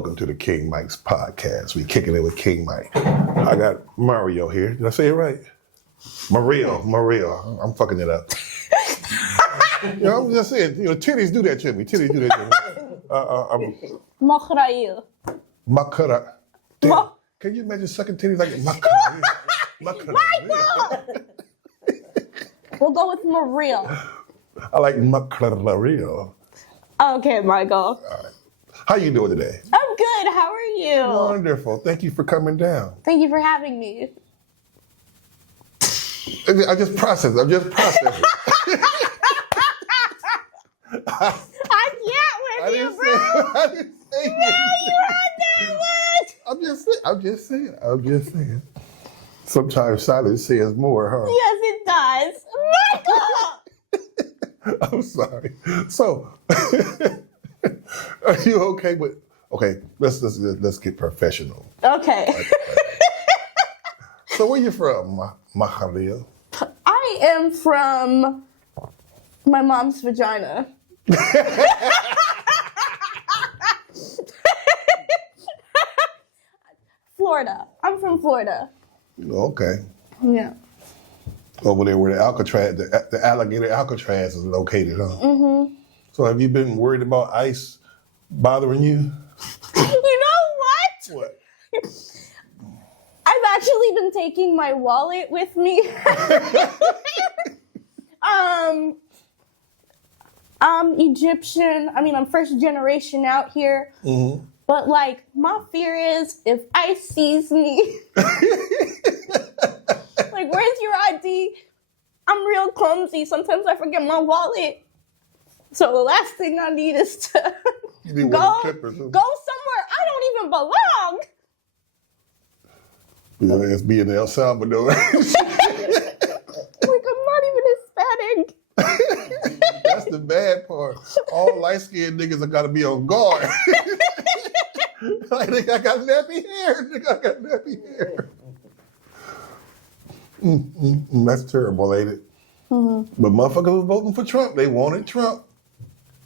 Welcome to the King Mike's podcast. We kicking it with King Mike. I got Mario here. Did I say it right? Mahreal. I'm fucking it up. I'm just saying, titties do that to me. Mahreal. Makara. Damn. Can you imagine sucking titties like Makara? Michael! We'll go with Mahreal. I like Mahreal. Okay, Michael. All right. How you doing today? I'm good. How are you? Wonderful. Thank you for coming down. Thank you for having me. I just processed. I'm just processing. I can't with you, bro. I didn't say No, you had that one. I'm just saying. Sometimes silence says more, huh? Yes, it does. Michael! I'm sorry. So, are you okay with? Okay, let's get professional. Okay. So, where you from, Mahreal? I am from my mom's vagina. Florida. I'm from Florida. Okay. Yeah. Over there where the Alcatraz, the alligator Alcatraz is located, huh? Mm-hmm. So have you been worried about ICE bothering you? You know what? What? I've actually been taking my wallet with me. I'm Egyptian. I mean, I'm first generation out here. Mm-hmm. But, like, my fear is if ICE sees me, like, where's your ID? I'm real clumsy. Sometimes I forget my wallet. So the last thing I need is to go somewhere I don't even belong. It's being in El Salvador. Like, I'm not even Hispanic. That's the bad part. All light-skinned niggas have got to be on guard. Like, I got nappy hair. That's terrible, ain't it? Mm-hmm. But motherfuckers was voting for Trump. They wanted Trump.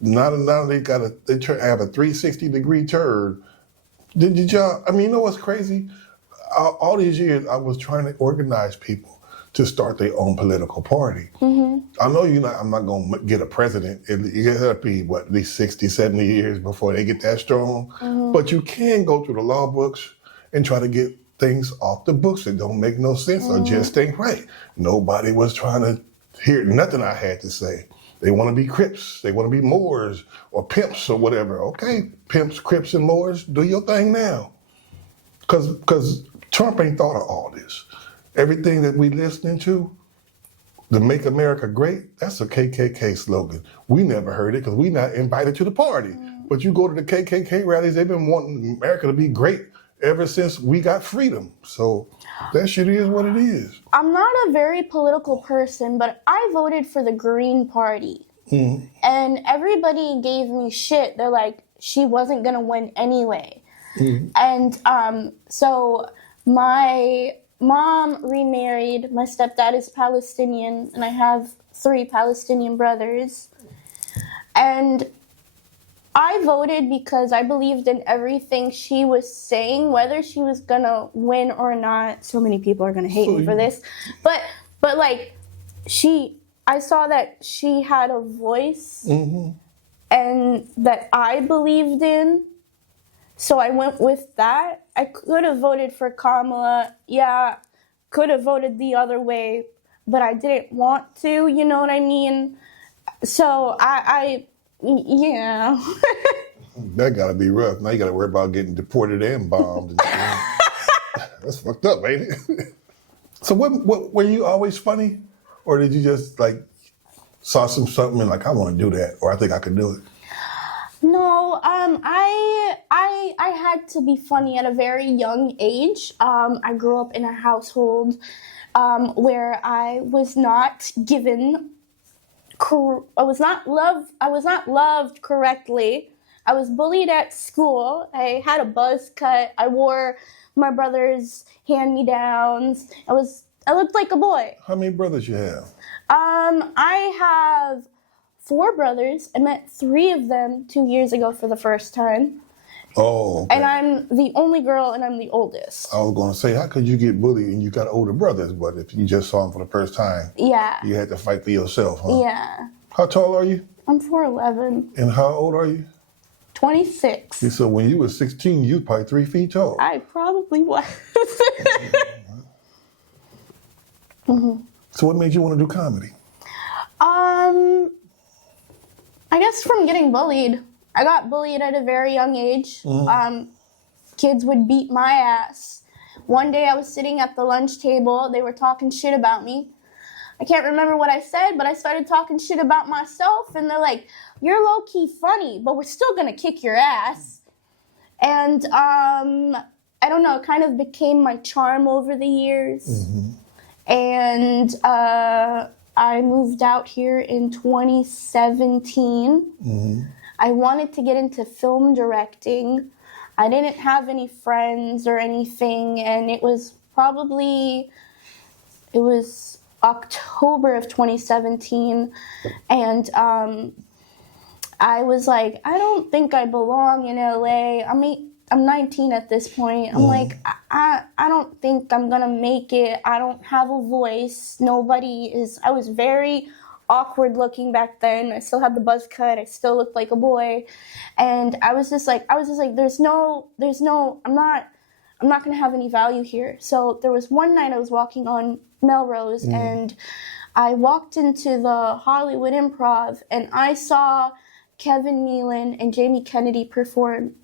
Now they have a 360-degree turn. Did y'all? I mean, you know what's crazy? All these years, I was trying to organize people to start their own political party. Mm-hmm. I know I'm not going to get a president. It has to be, at least 60, 70 years before they get that strong. Mm-hmm. But you can go through the law books and try to get things off the books that don't make no sense or just ain't right. Nobody was trying to hear nothing I had to say. They want to be Crips. They want to be Moors or pimps or whatever. Okay, pimps, Crips, and Moors, do your thing now. Because Trump ain't thought of all this. Everything that we listening to Make America Great, that's a KKK slogan. We never heard it because we not invited to the party. But you go to the KKK rallies, they've been wanting America to be great ever since we got freedom. So that shit is what it is. I'm not a very political person, but I voted for the Green Party. Mm-hmm. And everybody gave me shit. They're like, she wasn't going to win anyway. Mm-hmm. And so my mom remarried. My stepdad is Palestinian, and I have 3 Palestinian brothers. And I voted because I believed in everything she was saying, whether she was gonna win or not. So many people are gonna hate me for this, but like I saw that she had a voice, mm-hmm. and that I believed in. So I went with that. I could have voted for Kamala. Yeah, could have voted the other way, but I didn't want to. You know what I mean? So yeah. That gotta be rough. Now you gotta worry about getting deported and bombed. That's fucked up, ain't it? So what were you always funny? Or did you just saw something and I want to do that, or I think I could do it? No, I had to be funny at a very young age. I grew up in a household where I was not given I was not loved correctly. I was bullied at school. I had a buzz cut. I wore my brother's hand-me-downs. I looked like a boy. How many brothers you have? I have 4 brothers. I met 3 of them 2 years ago for the first time. Oh, okay. And I'm the only girl, and I'm the oldest. I was going to say, how could you get bullied and you got older brothers? But if you just saw them for the first time, Yeah. you had to fight for yourself, huh? Yeah. How tall are you? I'm 4'11". And how old are you? 26. And so when you were 16, you were probably 3 feet tall. I probably was. So what made you want to do comedy? I guess from getting bullied. I got bullied at a very young age. Kids would beat my ass. One day I was sitting at the lunch table. They were talking shit about me. I can't remember what I said, but I started talking shit about myself. And they're like, you're low-key funny, but we're still going to kick your ass. And I don't know, it kind of became my charm over the years. And I moved out here in 2017. I wanted to get into film directing. I didn't have any friends or anything, and it was October of 2017, and I was like, I don't think I belong in LA. I'm 19 at this point. I'm like, I don't think I'm gonna make it. I don't have a voice. I was very awkward looking back then. I still had the buzz cut. I still looked like a boy. And I was just like, I'm not gonna have any value here. So there was one night I was walking on Melrose and I walked into the Hollywood Improv and I saw Kevin Nealon and Jamie Kennedy perform.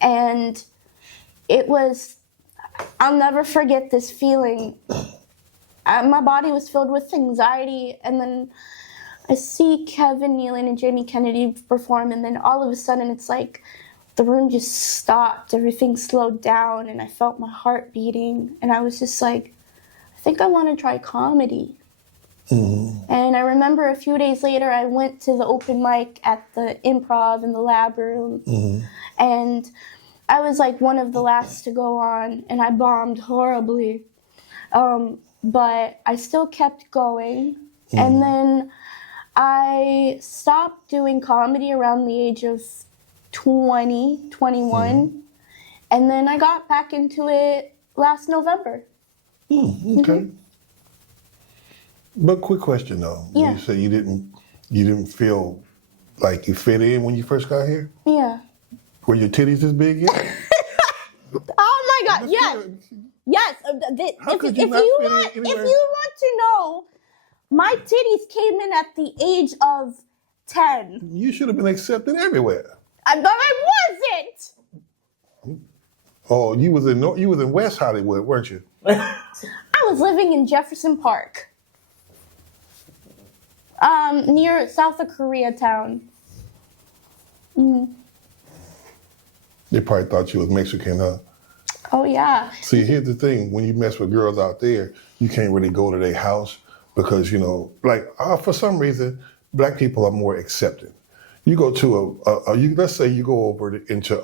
And I'll never forget this feeling. My body was filled with anxiety, and then I see Kevin Nealon and Jamie Kennedy perform, and then all of a sudden it's like the room just stopped, everything slowed down, and I felt my heart beating, and I was just like, I think I want to try comedy. And I remember a few days later I went to the open mic at the Improv in the lab room, and I was like one of the last to go on, and I bombed horribly. But I still kept going. And then I stopped doing comedy around the age of 20, 21. And then I got back into it last November. Okay. But quick question though. Yeah. You said you didn't feel like you fit in when you first got here? Yeah. Were your titties this big yet? Oh my God, yes. Yes. If you want to know, my titties came in at the age of 10. You should have been accepted everywhere. But I wasn't. Oh, you was in West Hollywood, weren't you? I was living in Jefferson Park. Near South of Koreatown. They probably thought you was Mexican, huh? Oh, yeah. See, here's the thing. When you mess with girls out there, you can't really go to their house because, for some reason, black people are more accepting. You go to let's say you go over into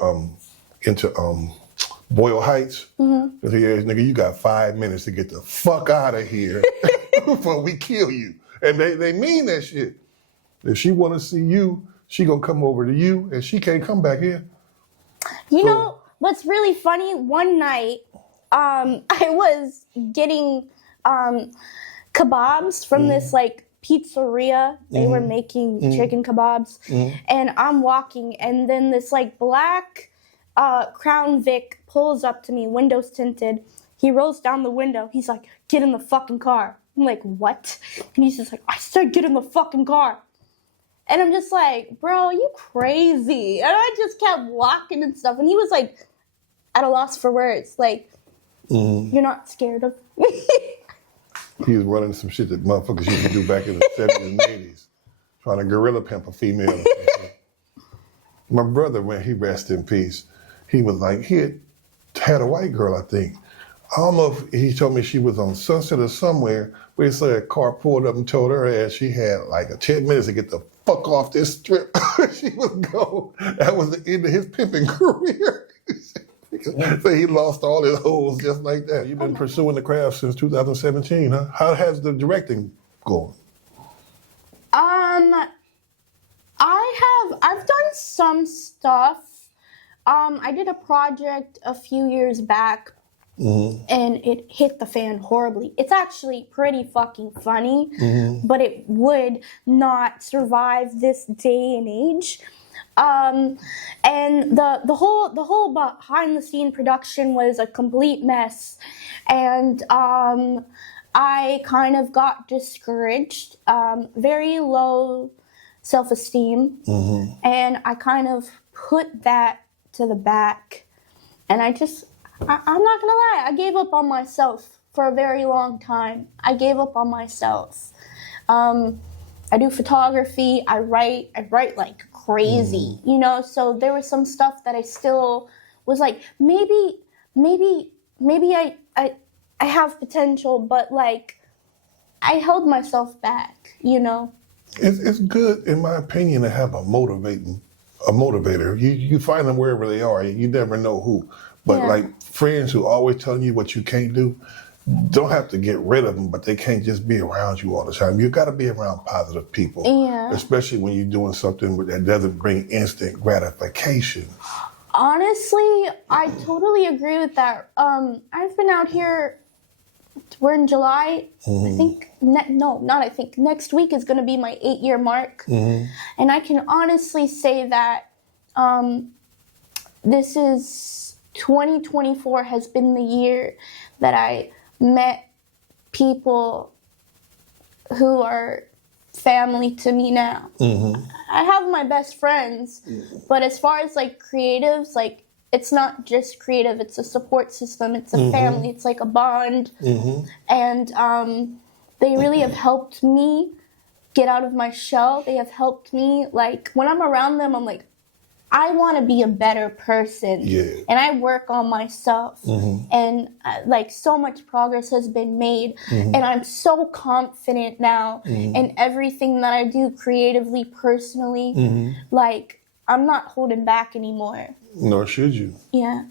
Boyle Heights. And say, yeah, nigga, you got 5 minutes to get the fuck out of here before we kill you. And they mean that shit. If she want to see you, she gonna come over to you, and she can't come back here. You know what's really funny? One night, I was getting kebabs from this pizzeria. They were making chicken kebabs, and I'm walking, and then this black Crown Vic pulls up to me, windows tinted. He rolls down the window. He's like, "Get in the fucking car." I'm like, "What?" And he's just like, "I said get in the fucking car." And I'm just like, "Bro, you crazy." And I just kept walking and stuff. And he was like, at a loss for words. Like, "You're not scared of me?" He was running some shit that motherfuckers used to do back in the 70s and 80s. Trying to gorilla pimp a female. My brother, when he rest in peace, he was like, he had a white girl, I think. I don't know if he told me she was on Sunset or somewhere, where he said a car pulled up and told her ass she had 10 minutes to get the fuck off this strip. She was gone. That was the end of his pimping career. So he lost all his hoes just like that. You've been pursuing the craft since 2017, huh? How has the directing gone? I've done some stuff. I did a project a few years back, and it hit the fan horribly. It's actually pretty fucking funny, but it would not survive this day and age. And the whole behind the scene production was a complete mess, and I kind of got discouraged, very low self-esteem, and I kind of put that to the back, and I'm not gonna lie, I gave up on myself for a very long time. I gave up on myself. I do photography, I write like crazy, you know, so there was some stuff that I still was like, maybe I have potential, but like I held myself back, you know. It's good, in my opinion, to have a motivator. You find them wherever they are. You never know who. But like friends who always telling you what you can't do, don't have to get rid of them, but they can't just be around you all the time. You got to be around positive people, especially when you're doing something that doesn't bring instant gratification. Honestly, I totally agree with that. I've been out here. We're in July. I think next week is going to be my 8-year mark, and I can honestly say that this is 2024 has been the year that I met people who are family to me now. I have my best friends, but as far as like creatives, like it's not just creative, it's a support system, it's a family, it's like a bond. And they really have helped me get out of my shell. They have helped me, like when I'm around them, I'm like, I want to be a better person, and I work on myself, and like so much progress has been made, and I'm so confident now in everything that I do creatively, personally, like I'm not holding back anymore. Nor should you. Yeah.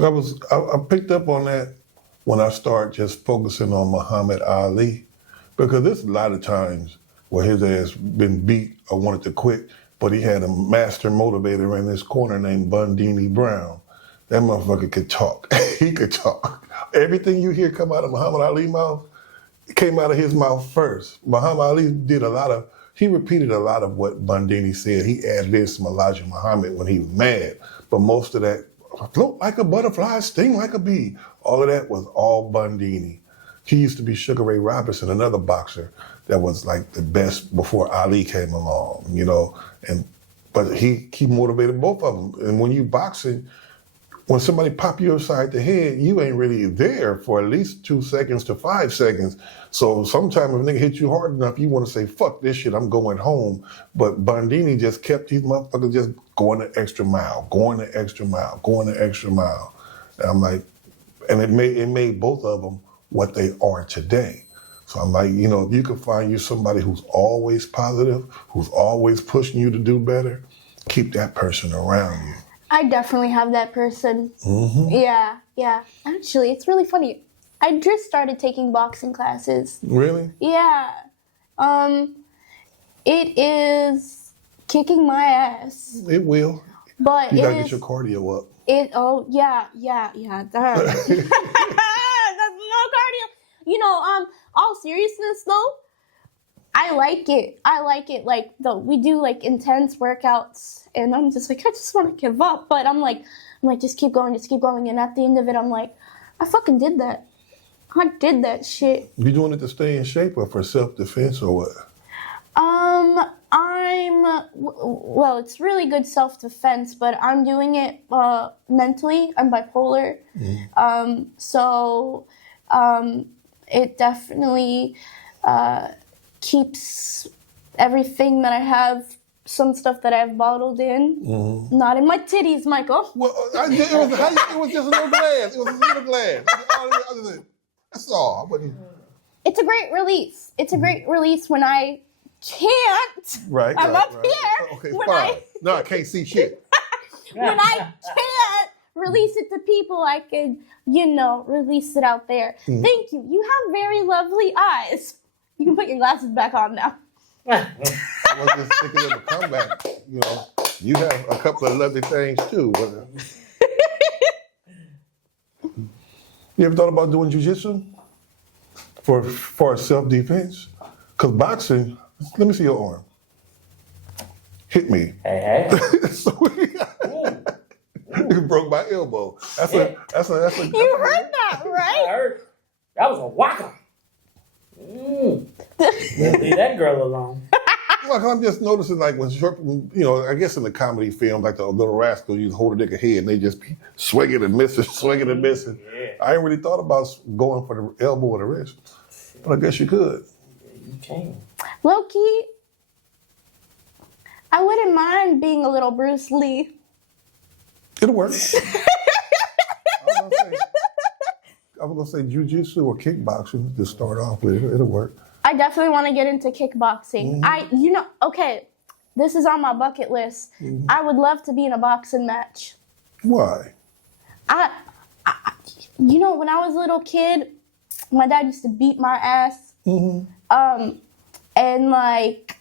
I picked up on that when I started just focusing on Muhammad Ali, because there's a lot of times where his ass been beat or wanted to quit, but he had a master motivator in his corner named Bundini Brown. That motherfucker could talk. He could talk. Everything you hear come out of Muhammad Ali's mouth, it came out of his mouth first. Muhammad Ali he repeated a lot of what Bundini said. He added in some Elijah Muhammad when he was mad, but most of that, float like a butterfly, sting like a bee, all of that was all Bundini. He used to be Sugar Ray Robinson, another boxer that was like the best before Ali came along, you know. But he motivated both of them. And when you boxing, when somebody pop you upside the head, you ain't really there for at least 2 seconds to 5 seconds. So sometimes if a nigga hit you hard enough, you want to say, fuck this shit, I'm going home. But Bundini just kept these motherfuckers just going the extra mile, going the extra mile, going the extra mile. And I'm like, and it made both of them what they are today. So I'm like, you know, if you can find you somebody who's always positive, who's always pushing you to do better, keep that person around you. I definitely have that person. Yeah. Actually, it's really funny. I just started taking boxing classes. Really? Yeah. It is kicking my ass. It will. But you gotta get your cardio up. Yeah. That's no cardio. You know, all seriousness though, I like it. Like we do like intense workouts, and I'm just like, I just want to give up. But I'm like, just keep going. And at the end of it, I'm like, I fucking did that. I did that shit. You doing it to stay in shape or for self-defense or what? Well, it's really good self-defense, but I'm doing it mentally. I'm bipolar. So it definitely keeps everything that I have, some stuff that I've bottled in, not in my titties, Michael. Well, it was just a little glass. It was a little glass. That's all. I wouldn't... It's a great release. It's a great release when I can't. Right. I'm up here. Okay, fine. No, I can't see shit. When I can't release it to people, I can, release it out there. Thank you. You have very lovely eyes. You can put your glasses back on now. I was just thinking of a comeback, You have a couple of lovely things too. You ever thought about doing jiu-jitsu for self-defense? Because boxing, let me see your arm. Hit me. Hey. So, you broke my elbow. That's a. You heard that, I right? heard. That was a whacker. Leave that girl alone. Like, I'm just noticing, like, when short, I guess in the comedy film, like the Little Rascal, you hold a nigga head and they just be swinging and missing, swinging and missing. Yeah. I ain't really thought about going for the elbow or the wrist, but I guess you could. You can. Low key, I wouldn't mind being a little Bruce Lee. It'll work. I was gonna say jiu-jitsu or kickboxing to start off with. It'll work. I definitely want to get into kickboxing. Okay, this is on my bucket list. I would love to be in a boxing match. Why? When I was a little kid, my dad used to beat my ass. And like,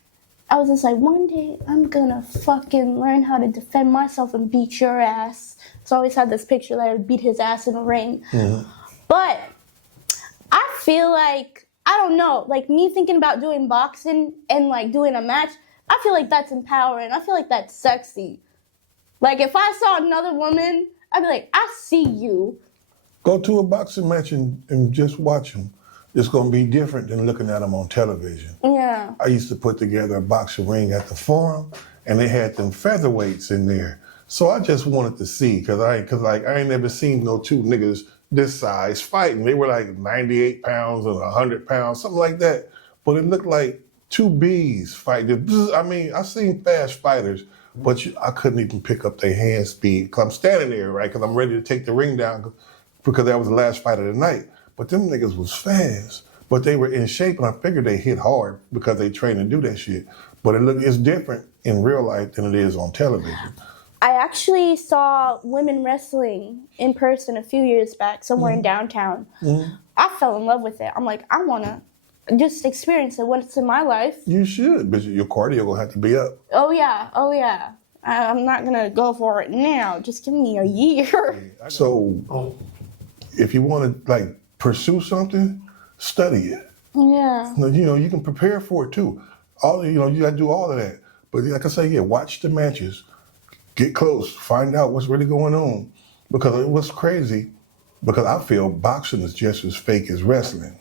I was just like, one day I'm gonna fucking learn how to defend myself and beat your ass. So I always had this picture that I would beat his ass in the ring. But I feel like, I don't know, like me thinking about doing boxing and like doing a match, I feel like that's empowering. I feel like that's sexy. Like if I saw another woman, I'd be like, I see you. Go to a boxing match and just watch them. It's going to be different than looking at them on television. Yeah. I used to put together a boxing ring at the Forum, and they had them featherweights in there. So I just wanted to see, cause I ain't never seen no two niggas this size fighting. They were like 98 pounds or 100 pounds, something like that. But it looked like two bees fighting. I mean, I seen fast fighters, but I couldn't even pick up their hand speed. Cause I'm standing there, right? Cause I'm ready to take the ring down because that was the last fight of the night. But them niggas was fast, but they were in shape, and I figured they hit hard because they train and do that shit. But it's different in real life than it is on television. I actually saw women wrestling in person a few years back somewhere in downtown. I fell in love with it. I'm like, I want to just experience it once in my life. You should, but your cardio gonna have to be up. Oh, yeah. I'm not going to go for it now. Just give me a year. So if you want to, like, pursue something, study it. Yeah. You can prepare for it, too. You got to do all of that. But like I say, watch the matches. Get close, find out what's really going on. Because it was crazy, because I feel boxing is just as fake as wrestling.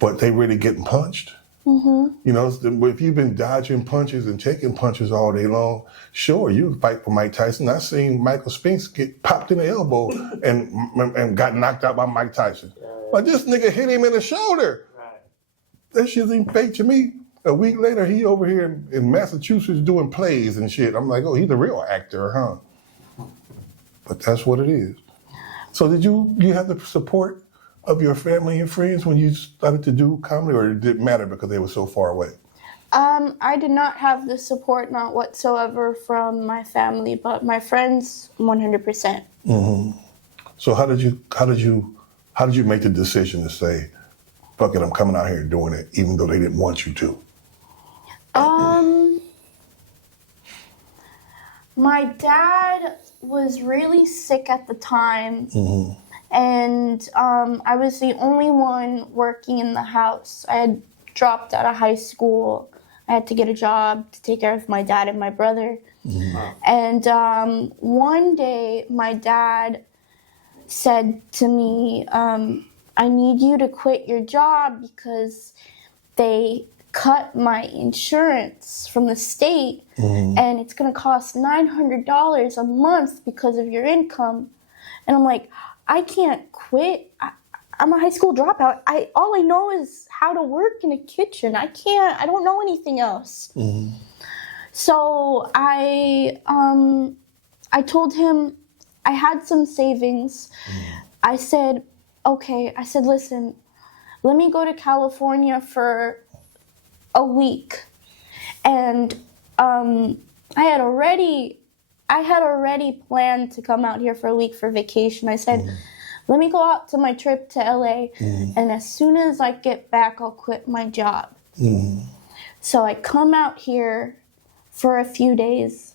But they really getting punched. If you've been dodging punches and taking punches all day long, sure, you can fight for Mike Tyson. I seen Michael Spinks get popped in the elbow and got knocked out by Mike Tyson. But this nigga hit him in the shoulder. That shit ain't fake to me. A week later, he over here in Massachusetts doing plays and shit. I'm like, oh, he's a real actor, huh? But that's what it is. So did you have the support of your family and friends when you started to do comedy, or it didn't matter because they were so far away? I did not have the support, not whatsoever, from my family, but my friends, 100%. So how did you make the decision to say, fuck it, I'm coming out here and doing it, even though they didn't want you to? My dad was really sick at the time, and I was the only one working in the house. I had dropped out of high school. I had to get a job to take care of my dad and my brother. And one day, my dad said to me, I need you to quit your job because they cut my insurance from the state, and it's going to cost $900 a month because of your income. And I'm like, I can't quit. I'm a high school dropout. All I know is how to work in a kitchen. I don't know anything else. So I told him I had some savings. I said, okay. I said, listen, let me go to California for a week. And I had already planned to come out here for a week for vacation. I said, let me go out to my trip to LA, and as soon as I get back, I'll quit my job. So I come out here for a few days,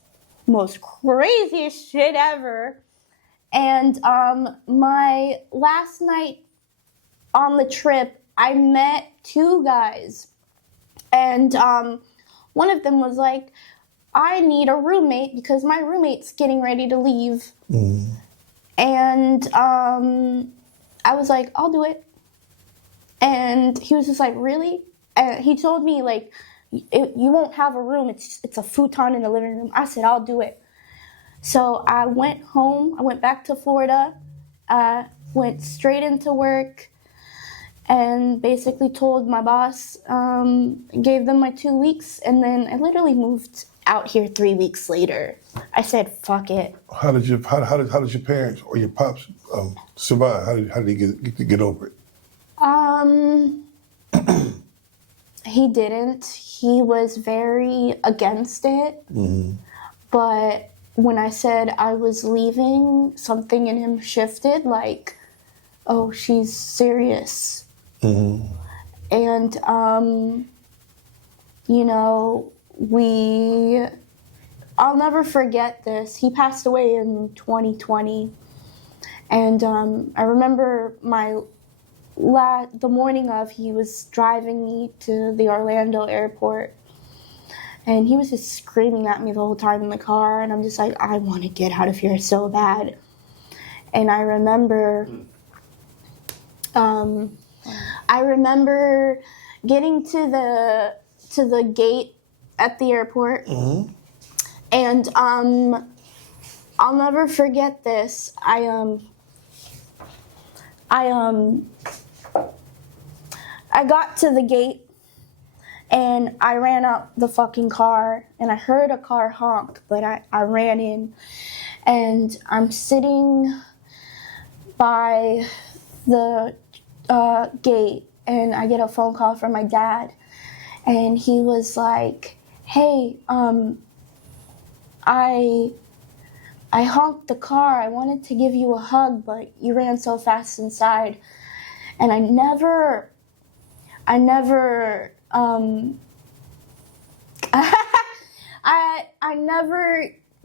most craziest shit ever. And my last night on the trip, I met two guys. And one of them was like, I need a roommate because my roommate's getting ready to leave. And I was like, I'll do it. And he was just like, really? And he told me, like, you won't have a room. It's a futon in the living room. I said, I'll do it. So I went home. I went back to Florida. Went straight into work and basically told my boss, gave them my 2 weeks, and then I literally moved out here 3 weeks later. I said, fuck it. How did your parents or your pops survive? How did he get over it? He didn't. He was very against it. But when I said I was leaving, something in him shifted, like, oh, she's serious. And, you know, I'll never forget this. He passed away in 2020. And I remember the morning of, he was driving me to the Orlando airport. And he was just screaming at me the whole time in the car. And I'm just like, I want to get out of here so bad. And I remember getting to the gate at the airport. And I'll never forget this. I got to the gate and I ran out the fucking car and I heard a car honk, but I ran in and I'm sitting by the gate and I get a phone call from my dad and he was like, hey, I honked the car. I wanted to give you a hug, but you ran so fast inside. And I never I never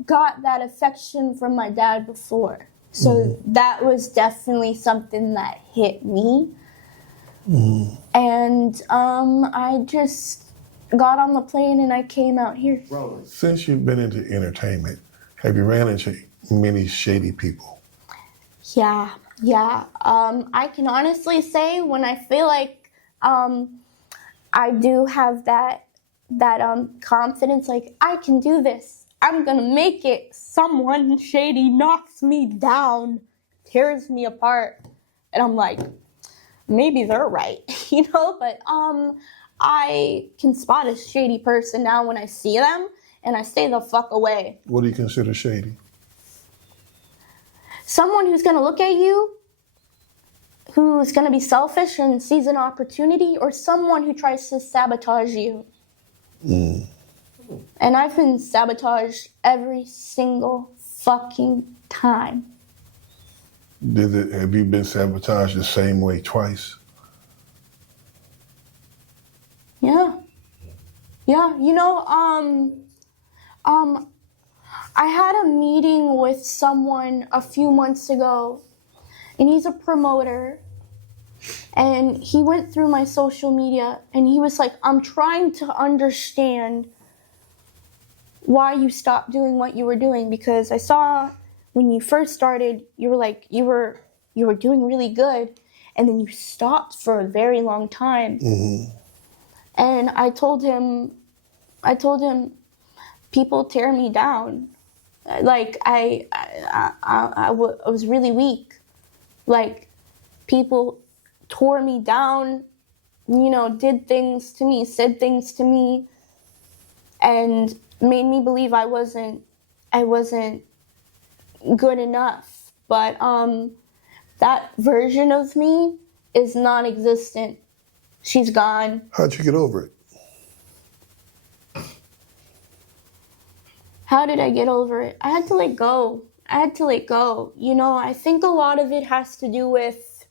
got that affection from my dad before. So that was definitely something that hit me. And I just got on the plane and I came out here. Since you've been into entertainment, have you ran into many shady people? Yeah. I can honestly say when I feel like I do have that confidence, like I can do this. I'm gonna make it. Someone shady knocks me down, tears me apart, and I'm like, maybe they're right, you know. But I can spot a shady person now when I see them, and I stay the fuck away. What do you consider shady? Someone who's gonna look at you, who's gonna be selfish and sees an opportunity, or someone who tries to sabotage you. And I've been sabotaged every single fucking time. Have you been sabotaged the same way twice? Yeah, you know, I had a meeting with someone a few months ago, and he's a promoter, and he went through my social media, and he was like, I'm trying to understand why you stopped doing what you were doing, because I saw when you first started, you were like, you were doing really good, and then you stopped for a very long time. And I told him, people tear me down. Like I was really weak. Like people tore me down, you know, did things to me, said things to me, and made me believe I wasn't good enough. But that version of me is non-existent. She's gone. How'd you get over it? How did I get over it? I had to let go. You know, I think a lot of it has to do with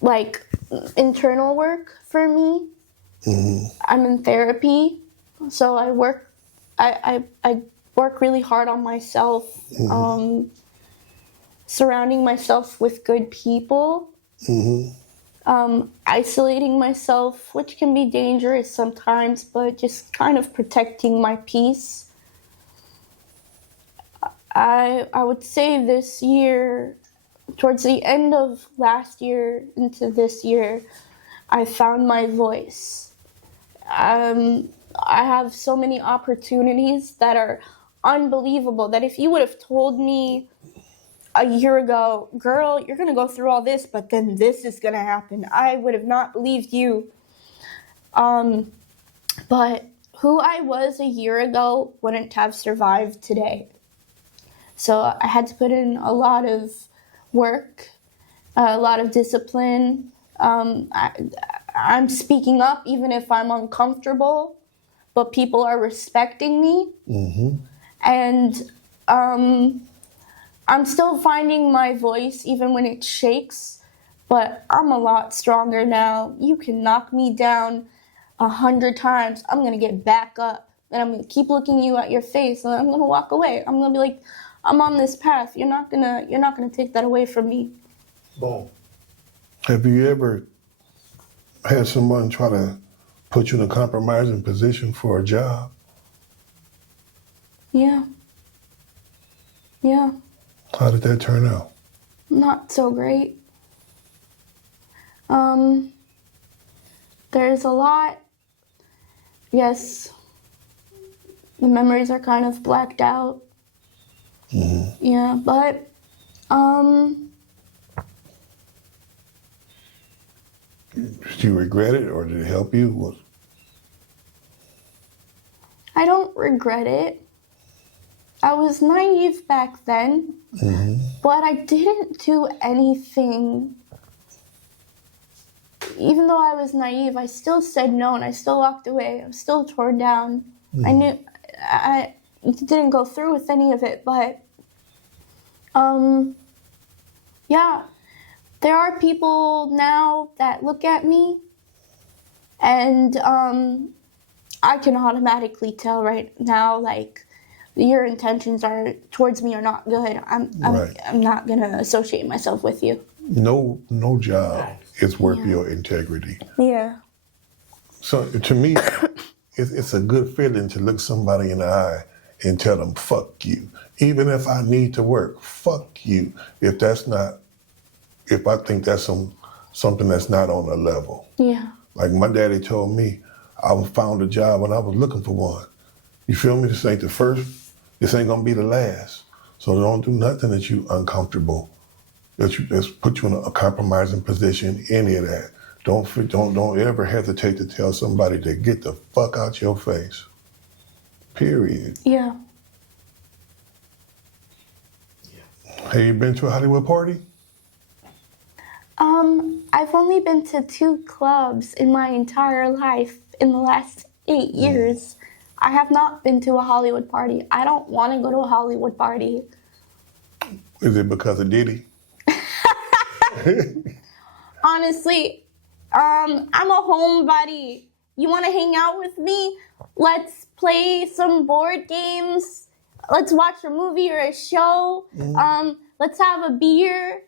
like internal work for me. I'm in therapy, so I work really hard on myself, surrounding myself with good people, isolating myself, which can be dangerous sometimes, but just kind of protecting my peace. I would say this year, towards the end of last year into this year, I found my voice. I have so many opportunities that are unbelievable that if you would have told me a year ago, girl, you're going to go through all this, but then this is going to happen, I would have not believed you. But who I was a year ago wouldn't have survived today. So I had to put in a lot of work, a lot of discipline. I'm speaking up even if I'm uncomfortable, but people are respecting me. And I'm still finding my voice even when it shakes, but I'm a lot stronger now. You can knock me down 100 times. I'm going to get back up, and I'm going to keep looking you at your face, and I'm going to walk away. I'm going to be like, I'm on this path. You're not gonna take that away from me. Boom. Have you ever had someone try to put you in a compromising position for a job? Yeah. Yeah. How did that turn out? Not so great. There's a lot. Yes. The memories are kind of blacked out. Yeah, but did you regret it, or did it help you? I don't regret it. I was naive back then, but I didn't do anything. Even though I was naive, I still said no, and I still walked away. I was still torn down. I knew I didn't go through with any of it, but yeah, there are people now that look at me, and I can automatically tell right now, like, your intentions are towards me are not good. I'm not gonna associate myself with you. No job is worth your integrity. Yeah. So to me, it's a good feeling to look somebody in the eye and tell them, fuck you. Even if I need to work, fuck you. If I think that's something that's not on a level. Yeah. Like my daddy told me, I found a job when I was looking for one. You feel me? This ain't the first. This ain't gonna be the last. So don't do nothing that you uncomfortable. That's put you in a compromising position. Any of that. Don't ever hesitate to tell somebody to get the fuck out your face. Period. Yeah. Have you been to a Hollywood party? I've only been to 2 clubs in my entire life in the last 8 years. I have not been to a Hollywood party. I don't want to go to a Hollywood party. Is it because of Diddy? Honestly, I'm a homebody. You want to hang out with me? Let's play some board games. Let's watch a movie or a show. Let's have a beer.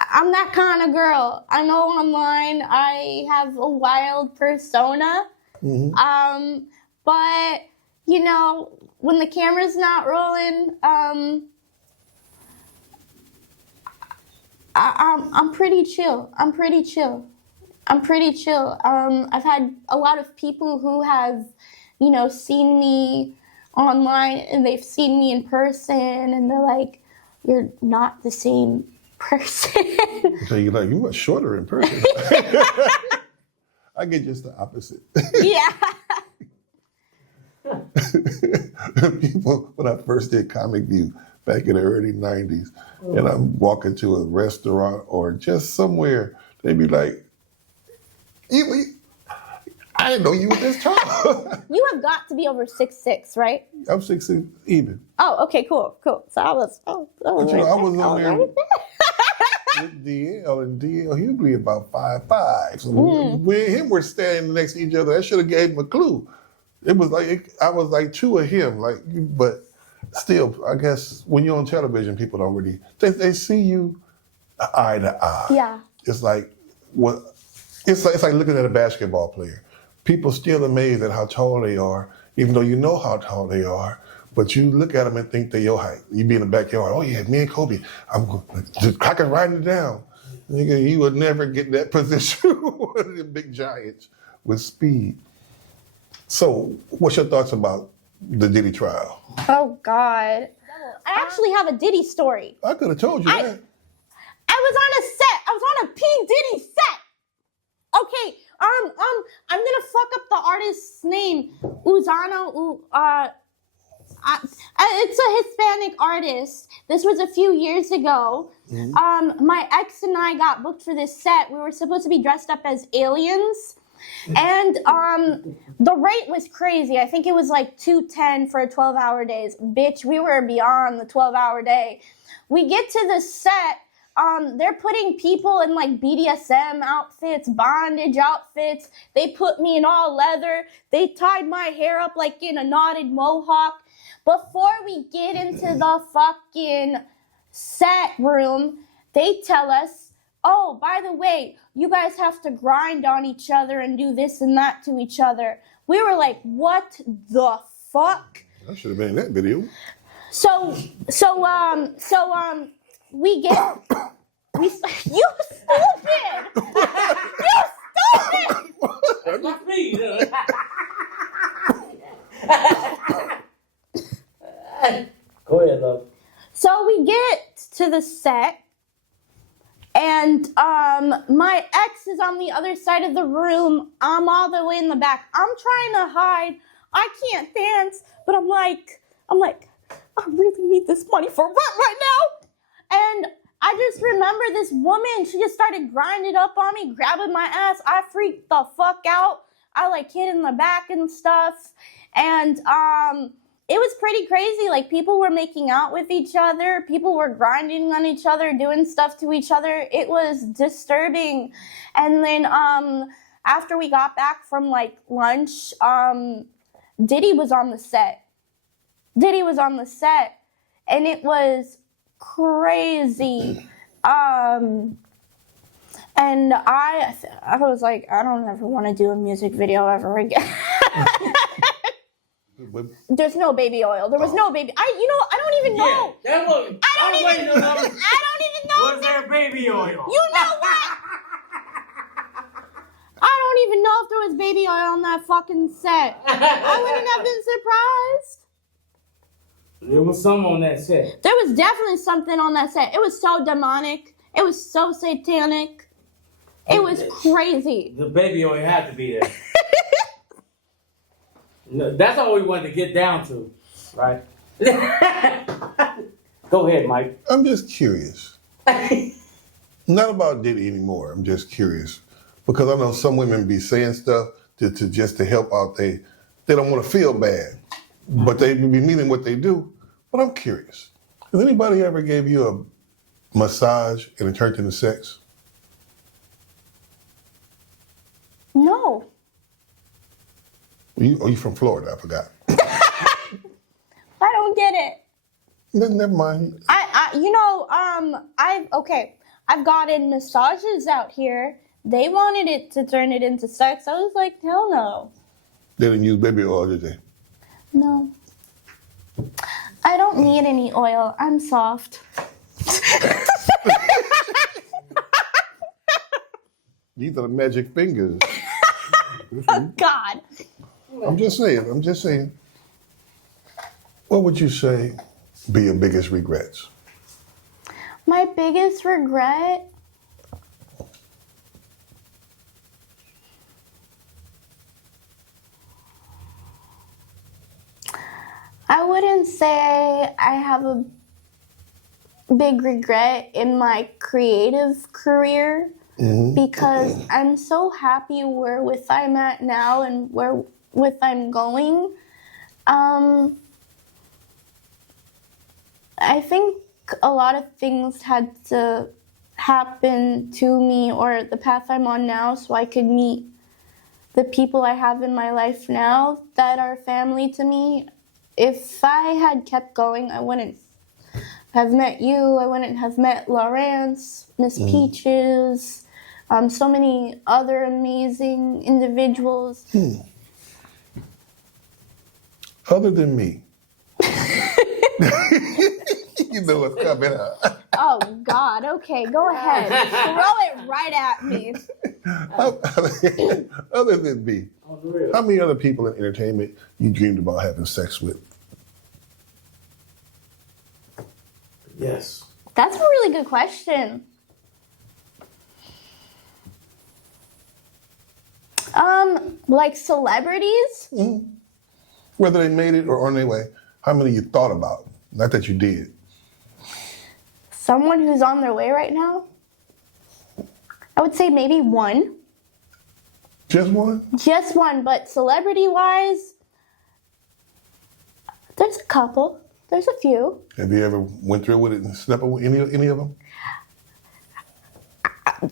I'm that kind of girl. I know online I have a wild persona. But, you know, when the camera's not rolling, I'm pretty chill. I've had a lot of people who have, you know, seen me online and they've seen me in person and they're like, you're not the same person. So you're like, you were shorter in person. I get just the opposite. Yeah. People, when I first did Comic View back in the early 90s, and I'm walking to a restaurant or just somewhere, they'd be like, I didn't know you were this tall. You have got to be over 6'6", right? I'm 6'6" even. Oh, okay, cool. So I was But, you know, I was on there. with DL, and DL, he would be about 5'5". So we and him were standing next to each other. I should have gave him a clue. It was like I was like two of him, but still, I guess when you're on television, people don't really they see you eye to eye. Yeah. It's like it's like looking at a basketball player. People still amazed at how tall they are, even though you know how tall they are. But you look at them and think they're your height. You be in the backyard. Oh yeah, me and Kobe. I can write it down. Nigga, you would never get that position. One of the big giants with speed. So, what's your thoughts about the Diddy trial? Oh God. I actually have a Diddy story. I could have told you that. I was on a set. I was on a P. Diddy set. Okay. I'm gonna fuck up the artist's name. Uzano. It's a Hispanic artist. This was a few years ago. My ex and I got booked for this set. We were supposed to be dressed up as aliens. And the rate was crazy. I think it was like $210 for a 12-hour day. Bitch, we were beyond the 12-hour day. We get to the set. They're putting people in like BDSM outfits, bondage outfits. They put me in all leather. They tied my hair up like in a knotted mohawk. Before we get into the fucking set room, they tell us, oh, by the way, you guys have to grind on each other and do this and that to each other. We were like, what the fuck? I should have been in that video. So we get, you stupid! You stupid! That's not me. Go ahead, love. So we get to the set, and my ex is on the other side of the room. I'm all the way in the back. I'm trying to hide. I can't dance, but I'm like, I really need this money for rent right now. And I just remember this woman, she just started grinding up on me, grabbing my ass. I freaked the fuck out. I like hid in the back and stuff. And it was pretty crazy. Like, people were making out with each other. People were grinding on each other, doing stuff to each other. It was disturbing. And then after we got back from like lunch, Diddy was on the set. And it was crazy. And I was like, I don't ever want to do a music video ever again. There's no baby oil. There was no baby. I don't even know. Yeah, that was, I don't even know. Was there baby oil? You know what? I don't even know if there was baby oil on that fucking set. I wouldn't have been surprised. There was some on that set. There was definitely something on that set. It was so demonic. It was so satanic. It was crazy. The baby oil had to be there. No, that's all we wanted to get down to, right? Go ahead, Mike. I'm just curious. Not about Diddy anymore. I'm just curious. Because I know some women be saying stuff to help out. They don't want to feel bad. But they be meaning what they do. But I'm curious. Has anybody ever gave you a massage and it turned into sex? No. You from Florida, I forgot. I don't get it. Never mind. I've gotten massages out here. They wanted it to turn it into sex. I was like, hell no. They didn't use baby oil, did they? No. I don't need any oil. I'm soft. These are the magic fingers. Oh, God. I'm just saying. What would you say be your biggest regrets? My biggest regret? I wouldn't say I have a big regret in my creative career because I'm so happy where I'm at now and where I'm going. I think a lot of things had to happen to me or the path I'm on now so I could meet the people I have in my life now that are family to me. If I had kept going, I wouldn't have met you. I wouldn't have met Lawrence, Miss Peaches, so many other amazing individuals. Other than me. You know what's coming up. Oh, God. Okay, go ahead. Throw it right at me. Other than me, Oh, for real. how many other people in entertainment you dreamed about having sex with? Yes. That's a really good question. Like celebrities? Whether they made it or on their way, how many you thought about? Not that you did. Someone who's on their way right now? I would say maybe one. Just one? Just one, but celebrity-wise, there's a couple. There's a few. Have you ever went through with it and slept with any of them?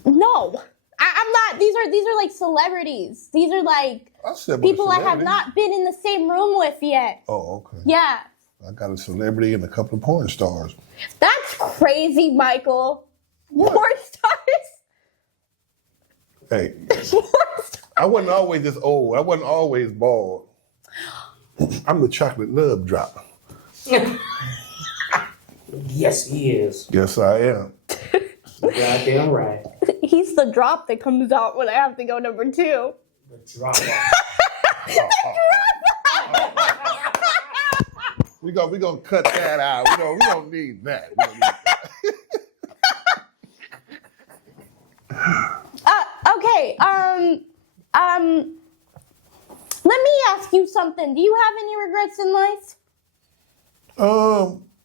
No. I'm not. These are like celebrities. These are like I slept with a people I have celebrity. not been in the same room with yet. Oh, okay. Yeah. I got a celebrity and a couple of porn stars. That's crazy, Michael. What? Porn stars? Hey, Porn stars. I wasn't always this old. I wasn't always bald. I'm the chocolate love drop. Yes, he is. Yes, I am. Goddamn right. He's the drop that comes out when I have to go number 2. The drop off. We gonna cut that out. We don't need that. We don't need that. Okay. Let me ask you something. Do you have any regrets in life?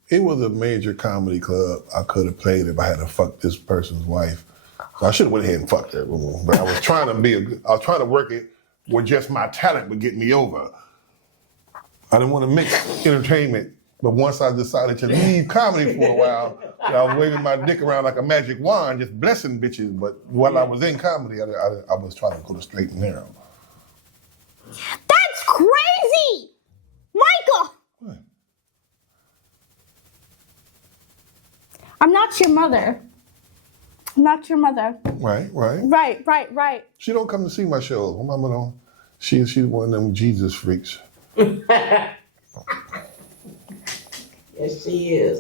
It was a major comedy club I could have played if I had to fuck this person's wife. So I should have went ahead and fucked her, but I was trying to work it where just my talent would get me over. I didn't want to mix entertainment, but once I decided to leave comedy for a while, I was waving my dick around like a magic wand, just blessing bitches. But while I was in comedy, I was trying to go to straight and narrow. That's crazy! Michael! What? I'm not your mother. I'm not your mother. Right. Right. She don't come to see my shows. My mama don't. She's one of them Jesus freaks. Yes, she is.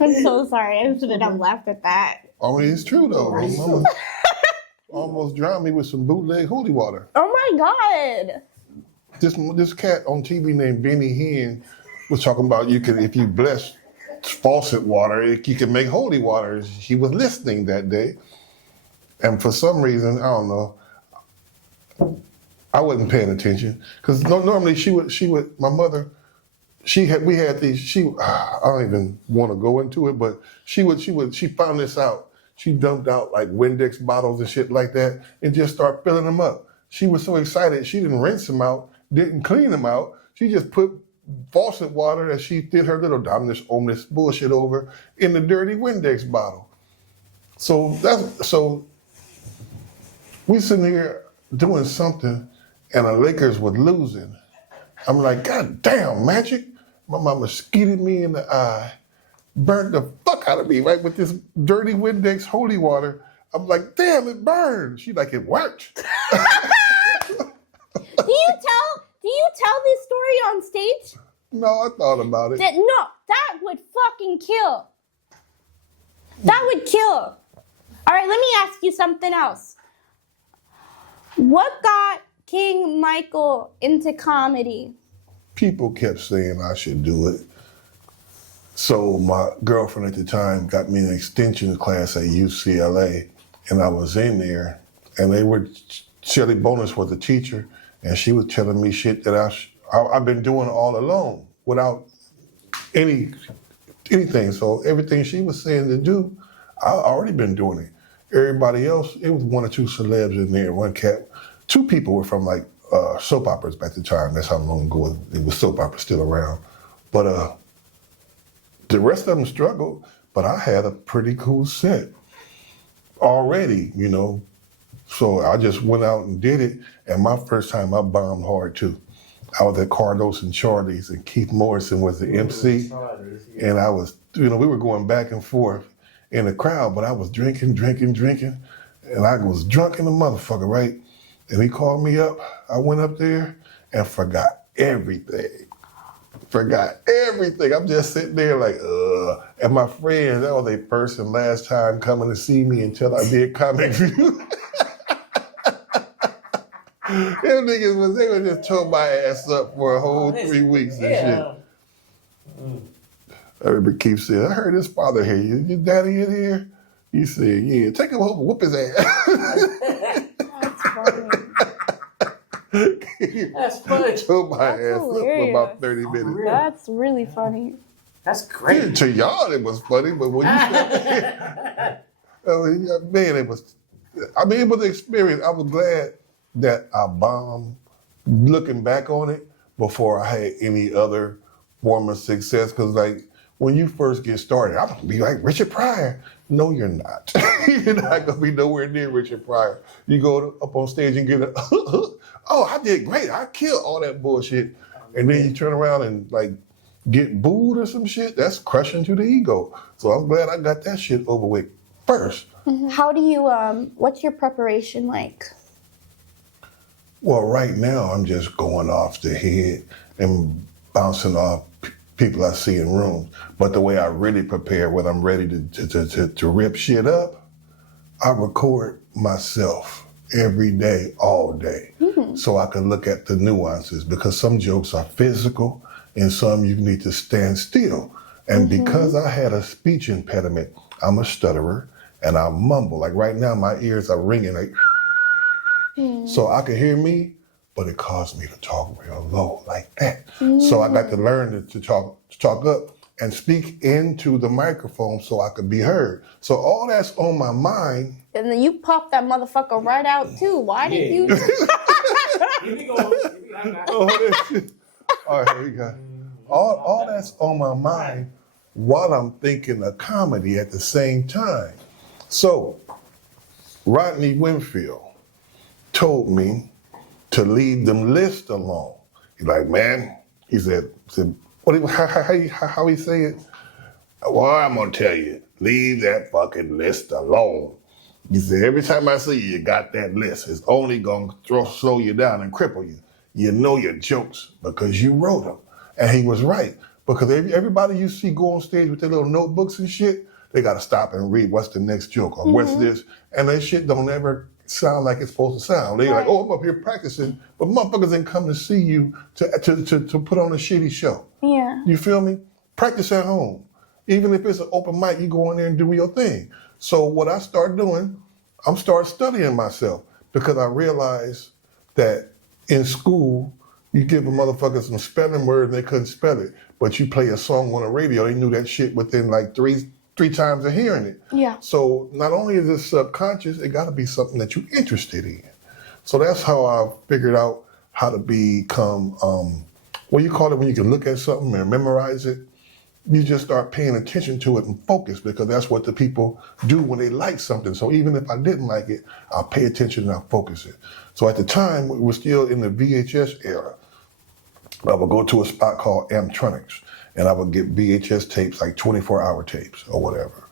I'm so sorry. I shouldn't have laughed at that. I mean, it's true though. My mama almost drowned me with some bootleg holy water. Oh my God. This cat on TV named Benny Hinn was talking about if you bless faucet water, you can make holy water. He was listening that day, and for some reason, I don't know, I wasn't paying attention because normally she would. My mother, we had these. I don't even want to go into it, but she found this out. She dumped out like Windex bottles and shit like that, and just started filling them up. She was so excited, she didn't rinse them out, didn't clean them out. She just put faucet water that she did her little dominus omnis bullshit over in the dirty Windex bottle. So we sitting here doing something, and the Lakers was losing. I'm like, God damn, Magic! My mama skeeted me in the eye, burnt the fuck out of me, right, with this dirty Windex holy water. I'm like, damn, it burned. She like, it worked. Do you tell this story on stage? No, I thought about it. That would fucking kill. That would kill. All right, let me ask you something else. What got King Michael into comedy? People kept saying I should do it. So my girlfriend at the time got me an extension class at UCLA, and I was in there, and Shelley Bonus was the teacher, and she was telling me shit that I've been doing all along without anything. So everything she was saying to do, I already been doing it. Everybody else, it was one or two celebs in there. One cat, two people were from like soap operas at the time. That's how long ago it was soap operas still around. But The rest of them struggled, but I had a pretty cool set already, you know. So I just went out and did it. And my first time, I bombed hard too. I was at Carlos and Charlie's, and Keith Morrison was the MC. And I was, you know, we were going back and forth in the crowd, but I was drinking. And I was drunk in the motherfucker, right? And he called me up. I went up there and forgot everything. I'm just sitting there like, And my friends, that was their first and last time coming to see me until I did Comic View. Them niggas they would just tore my ass up for a whole 3 weeks and shit. I remember Keith said, I heard his father here. Your daddy in here? He said, yeah, take him home, whoop his ass. That's funny. That's funny. Tore my That's ass up for hilarious. about 30 minutes. That's really funny. That's great. To y'all it was funny, but when you started, man, it was an experience. I was glad that I bombed looking back on it before I had any other form of success. Because, like, when you first get started, I'm going to be like Richard Pryor. No, you're not. You're not going to be nowhere near Richard Pryor. You go up on stage and get oh, I did great. I killed all that bullshit. And then you turn around and, like, get booed or some shit. That's crushing to the ego. So I'm glad I got that shit over with first. How do you, what's your preparation like? Well, right now, I'm just going off the head and bouncing off people I see in rooms. But the way I really prepare when I'm ready to rip shit up, I record myself every day, all day, so I can look at the nuances, because some jokes are physical and some you need to stand still. And because I had a speech impediment, I'm a stutterer and I mumble. Like right now, my ears are ringing like, so I could hear me, but it caused me to talk real low like that. So I got to learn to talk up and speak into the microphone so I could be heard. So all that's on my mind. And then you popped that motherfucker right out too. Why did you? All right, here we go. All that's on my mind while I'm thinking of comedy at the same time. So Rodney Winfield told me to leave them lists alone. He's like, man, he said how he say it? Well, I'm gonna tell you, leave that fucking list alone. He said, every time I see you got that list, it's only gonna slow you down and cripple you. You know your jokes because you wrote them. And he was right, because everybody you see go on stage with their little notebooks and shit, they gotta stop and read what's the next joke or what's this, and that shit don't ever sound like it's supposed to sound. They're like, oh, I'm up here practicing, but motherfuckers didn't come to see you to put on a shitty show. Yeah. You feel me? Practice at home. Even if it's an open mic, you go in there and do your thing. So what I start doing, I'm start studying myself, because I realized that in school, you give a motherfucker some spelling words and they couldn't spell it, but you play a song on the radio, they knew that shit within like three times of hearing it. Yeah. So not only is it subconscious, it got to be something that you're interested in. So that's how I figured out how to become, what you call it when you can look at something and memorize it. You just start paying attention to it and focus, because that's what the people do when they like something. So even if I didn't like it, I'll pay attention and I'll focus it. So at the time, we were still in the VHS era. I would go to a spot called Amtronics, and I would get VHS tapes, like 24-hour tapes or whatever.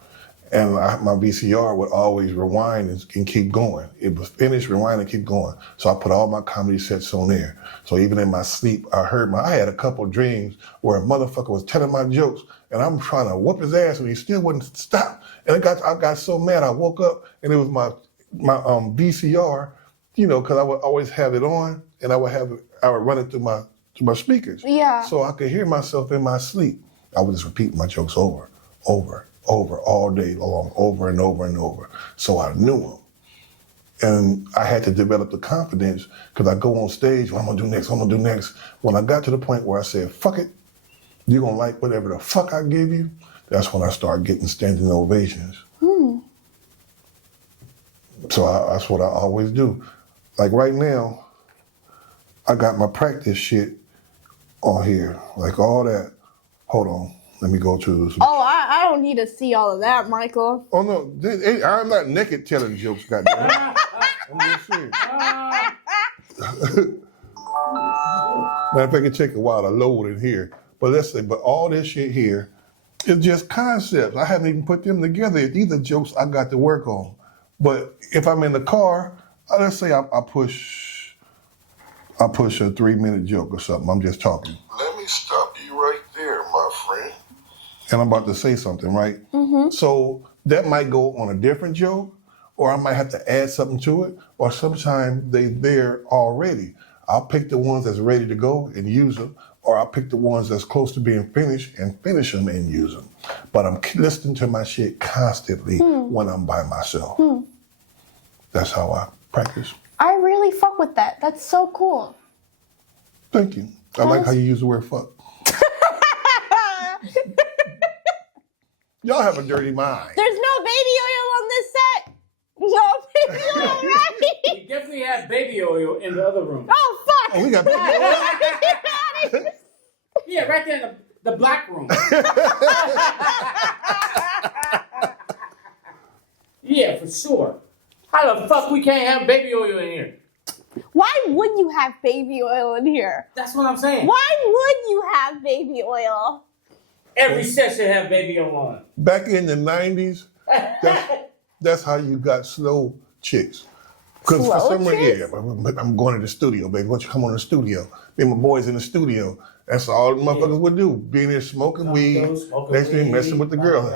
And my VCR would always rewind and keep going. It was finished, rewind, and keep going. So I put all my comedy sets on there. So even in my sleep, I had a couple dreams where a motherfucker was telling my jokes, and I'm trying to whoop his ass, and he still wouldn't stop. And I got so mad, I woke up, and it was my VCR, you know, because I would always have it on, and I would run it through my speakers. Yeah. So I could hear myself in my sleep. I would just repeat my jokes over, all day long, over and over and over. So I knew them. And I had to develop the confidence, because I go on stage, what I'm gonna do next. When I got to the point where I said, fuck it, you're gonna like whatever the fuck I give you, that's when I started getting standing ovations. So that's what I always do. Like right now, I got my practice shit on here, like all that. Hold on, Let me go through this. Oh, I don't need to see all of that, Michael. Oh no, I'm not naked telling jokes, goddamn. I'm just saying. Matter of fact, it take a while to load in here. But let's say, but all this shit here is just concepts. I haven't even put them together. These are jokes I got to work on. But if I'm in the car, let's say I push a 3-minute joke or something. I'm just talking. Let me stop you right there, my friend. And I'm about to say something, right? Mm-hmm. So that might go on a different joke, or I might have to add something to it, or sometimes they're there already. I'll pick the ones that's ready to go and use them, or I'll pick the ones that's close to being finished and finish them and use them. But I'm listening to my shit constantly when I'm by myself. That's how I practice. I really fuck with that. That's so cool. Thank you. I like how you use the word fuck. Y'all have a dirty mind. There's no baby oil on this set. No baby oil, right? We definitely have baby oil in the other room. Oh, fuck. Oh, we got baby oil. Yeah, right there in the black room. Yeah, for sure. How the fuck we can't have baby oil in here? Why would you have baby oil in here? That's what I'm saying. Why would you have baby oil? Every set should have baby oil on it. Back in the 90s, that's how you got slow chicks. Because for Slow some reason, chicks? yeah, I'm going to the studio, baby. Why don't you come on the studio? Me and my boys in the studio. That's all the motherfuckers would do. Being there smoking weed, next thing messing with the girl.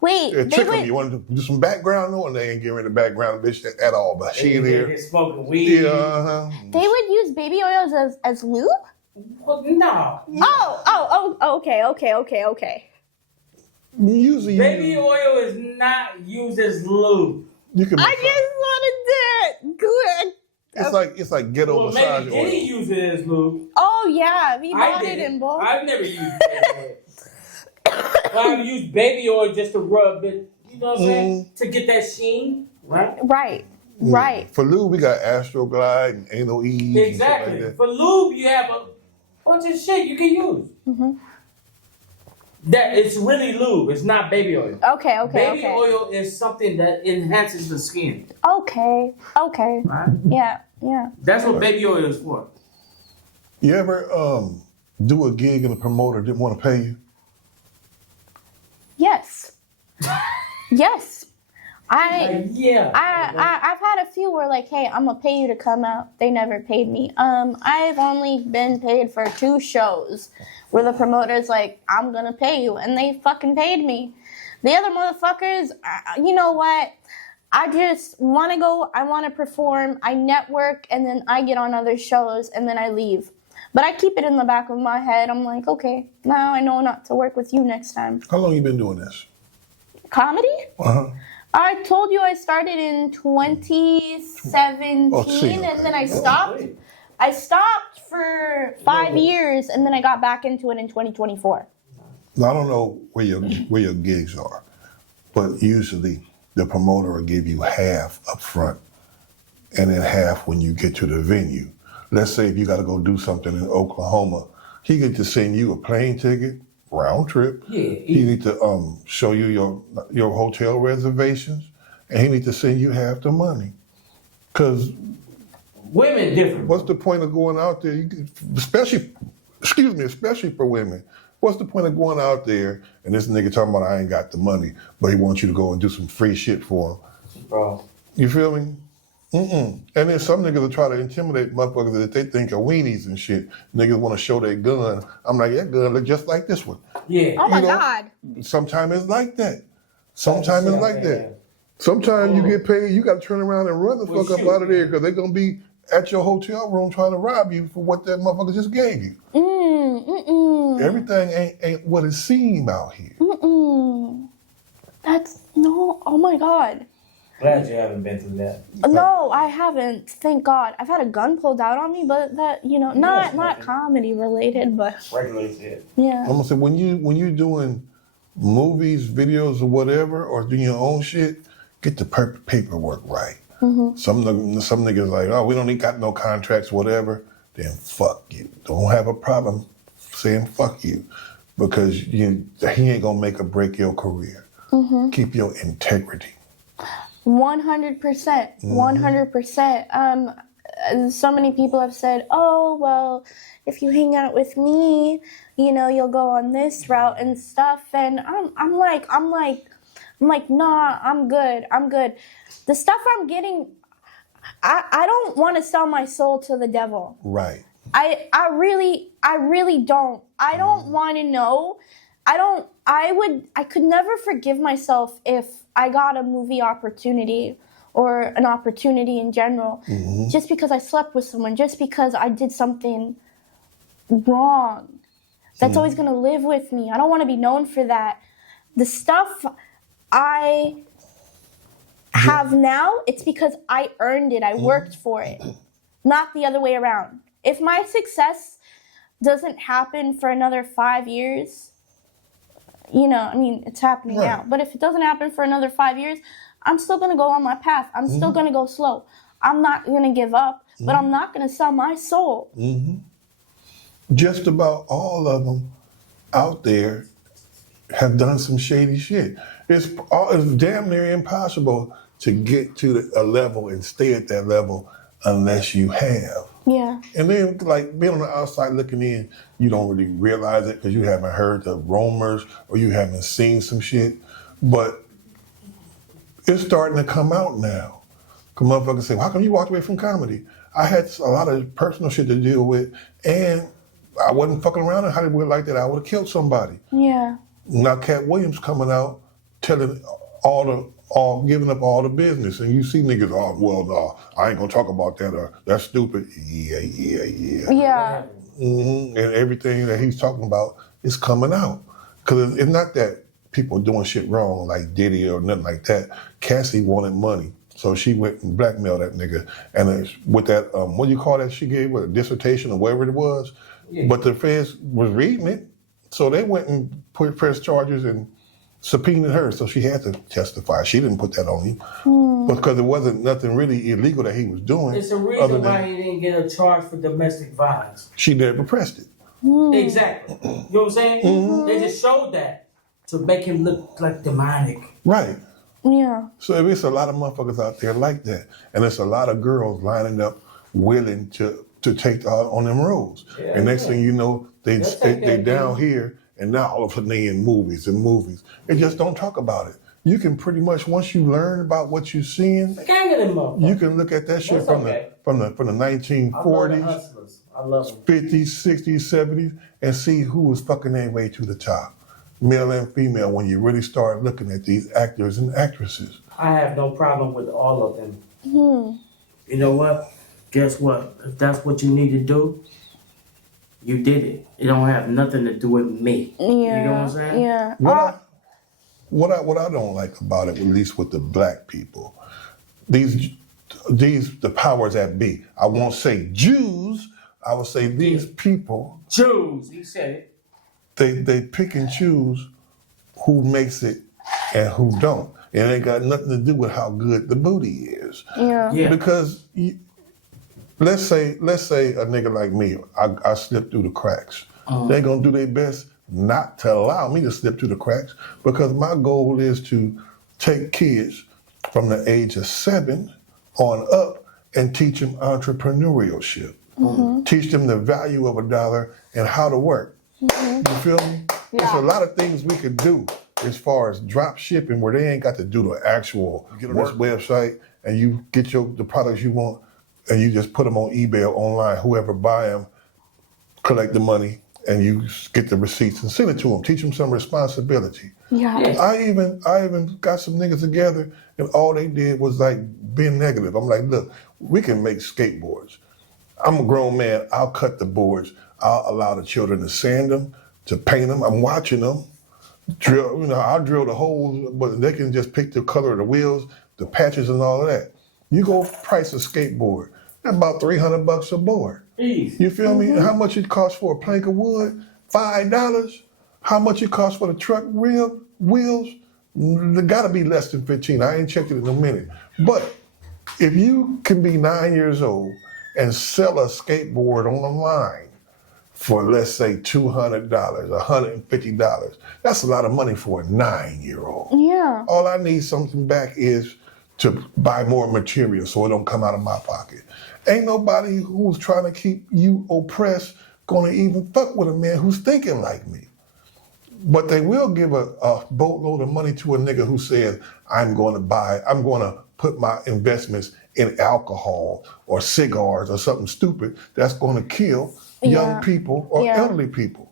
Wait, Yeah, they trick would... them. You want to do some background? No, and they ain't giving the background bitch at all. But she in here. Smoking weed. Yeah, They would use baby oils as lube? Well, no. Oh, okay. Usually, Baby oil is not used as lube. you can. I just wanted to good. It's like ghetto Well, massage maybe oil. Diddy use it as lube. Oh, yeah. We I bought did it in bulk. I've never used baby oil. I've used baby oil just to rub it, you know what I'm saying? To get that sheen, right? Right. For lube, we got Astroglide and Anal Ease. Exactly. And shit like For lube, you have a bunch of shit you can use. Mm-hmm. That it's really lube. It's not baby oil. Okay. Baby oil is something that enhances the skin. Okay. Right? Yeah. That's what baby oil is for. You ever do a gig and the promoter didn't want to pay you? Yes. Yeah. I've had a few where like, hey, I'm gonna pay you to come out. They never paid me. I've only been paid for 2 shows where the promoter's like, I'm gonna pay you, and they fucking paid me. The other motherfuckers, you know what? I just want to go. I want to perform. I network, and then I get on other shows, and then I leave. But I keep it in the back of my head. I'm like, okay, now I know not to work with you next time. How long you been doing this? Comedy? Uh-huh. I told you I started in 2017, and then I stopped. I stopped for 5 years, and then I got back into it in 2024. Now, I don't know where your gigs are, but usually the promoter will give you half up front and then half when you get to the venue. Let's say if you got to go do something in Oklahoma, he get to send you a plane ticket, round trip. Yeah. He need to show you your hotel reservations, and he need to send you half the money. Cause women different. what's the point of going out there? Especially for women. What's the point of going out there and this nigga talking about I ain't got the money, but he wants you to go and do some free shit for him? Bro. You feel me? And then some niggas will try to intimidate motherfuckers that they think are weenies and shit. Niggas want to show their gun. I'm like, that gun look just like this one. Yeah. Oh my You know? God. Sometimes it's like that. Sometimes it's like that. Sometimes you get paid, you got to turn around and run the fuck up out of there because they're going to be at your hotel room trying to rob you for what that motherfucker just gave you. Everything ain't what it seems out here. That's no. Oh my God. Glad you haven't been through that. No, I haven't. Thank God. I've had a gun pulled out on me, but that not comedy related, but Regular shit. yeah. I'm gonna say when you doing movies, videos, or whatever, or doing your own shit, get the paperwork right. Some niggas like, oh, we don't even got no contracts, whatever. Then fuck you. Don't have a problem saying fuck you. because he ain't gonna make or break your career. Keep your integrity. 100%. 100%. So many people have said, "Oh, well, if you hang out with me, you'll go on this route and stuff." And I'm like, nah, I'm good. The stuff I'm getting, I don't want to sell my soul to the devil. Right. I really don't. I don't want to know. I could never forgive myself if I got a movie opportunity or an opportunity in general just because I slept with someone, just because I did something wrong. That's always going to live with me. I don't want to be known for that. The stuff I have now, it's because I earned it. I worked for it, not the other way around. If my success doesn't happen for another 5 years, it's happening now. But if it doesn't happen for another 5 years, I'm still going to go on my path. I'm still going to go slow. I'm not going to give up, but I'm not going to sell my soul. Just about all of them out there have done some shady shit. It's damn near impossible to get to a level and stay at that level unless you have. Yeah. And then, like, being on the outside looking in, you don't really realize it because you haven't heard the rumors or you haven't seen some shit. But it's starting to come out now. Because motherfuckers say, well, how come you walked away from comedy? I had a lot of personal shit to deal with, and I wasn't fucking around in Hollywood like that. I would have killed somebody. Yeah. Now Cat Williams coming out telling giving up all the business, and you see niggas, oh, well, no, I ain't gonna talk about that, or that's stupid. Yeah. Yeah. And everything that he's talking about is coming out. Because it's not that people doing shit wrong like Diddy or nothing like that. Cassie wanted money, so she went and blackmailed that nigga. And with that, what do you call that she gave, a dissertation or whatever it was? Yeah. But the feds was reading it, so they went and pressed charges and subpoenaed her, so she had to testify. She didn't put that on him because it wasn't nothing really illegal that he was doing. It's a reason why he didn't get a charge for domestic violence. She never pressed it. Exactly. You know what I'm saying? They just showed that to make him look like demonic. Right. Yeah. So it's a lot of motherfuckers out there like that, and there's a lot of girls lining up willing to take on them roles. Yeah, and next thing you know, they down here. And now all of a sudden they in movies. They just don't talk about it. You can pretty much, once you learn about what you're seeing, you can look at that shit from the 1940s, I love 50s, 60s, 70s, and see who was fucking their way to the top, male and female. When you really start looking at these actors and actresses, I have no problem with all of them. You know what? Guess what? If that's what you need to do, you did it. It don't have nothing to do with me. Yeah. You know what I'm saying? Yeah. What I don't like about it, at least with the black people, these the powers that be. I won't say Jews. I will say these people. Jews. He said it. They pick and choose who makes it and who don't. And it ain't got nothing to do with how good the booty is. Yeah. Because let's say a nigga like me, I slip through the cracks. They gonna do their best not to allow me to slip through the cracks, because my goal is to take kids from the age of 7 on up and teach them entrepreneurship. Teach them the value of $1 and how to work. You feel me? Yeah. There's a lot of things we could do as far as drop shipping, where they ain't got to do the actual website and you get the products you want and you just put them on eBay or online. Whoever buy them, collect the money, and you get the receipts and send it to them. Teach them some responsibility. Yeah. I even got some niggas together, and all they did was like being negative. I'm like, look, we can make skateboards. I'm a grown man. I'll cut the boards. I'll allow the children to sand them, to paint them. I'm watching them. I'll drill the holes, but they can just pick the color of the wheels, the patches, and all of that. You go price a skateboard, about $300 a board. You feel me? How much it costs for a plank of wood? $5. How much it costs for the truck wheels? They gotta be less than 15. I ain't checked it in a minute. But if you can be 9 years old and sell a skateboard on the line for, let's say, $200, $150. That's a lot of money for a 9-year-old. Yeah. All I need something back is to buy more material so it don't come out of my pocket. Ain't nobody who's trying to keep you oppressed gonna even fuck with a man who's thinking like me. But they will give a boatload of money to a nigga who says, I'm gonna put my investments in alcohol or cigars or something stupid that's gonna kill young people or elderly people.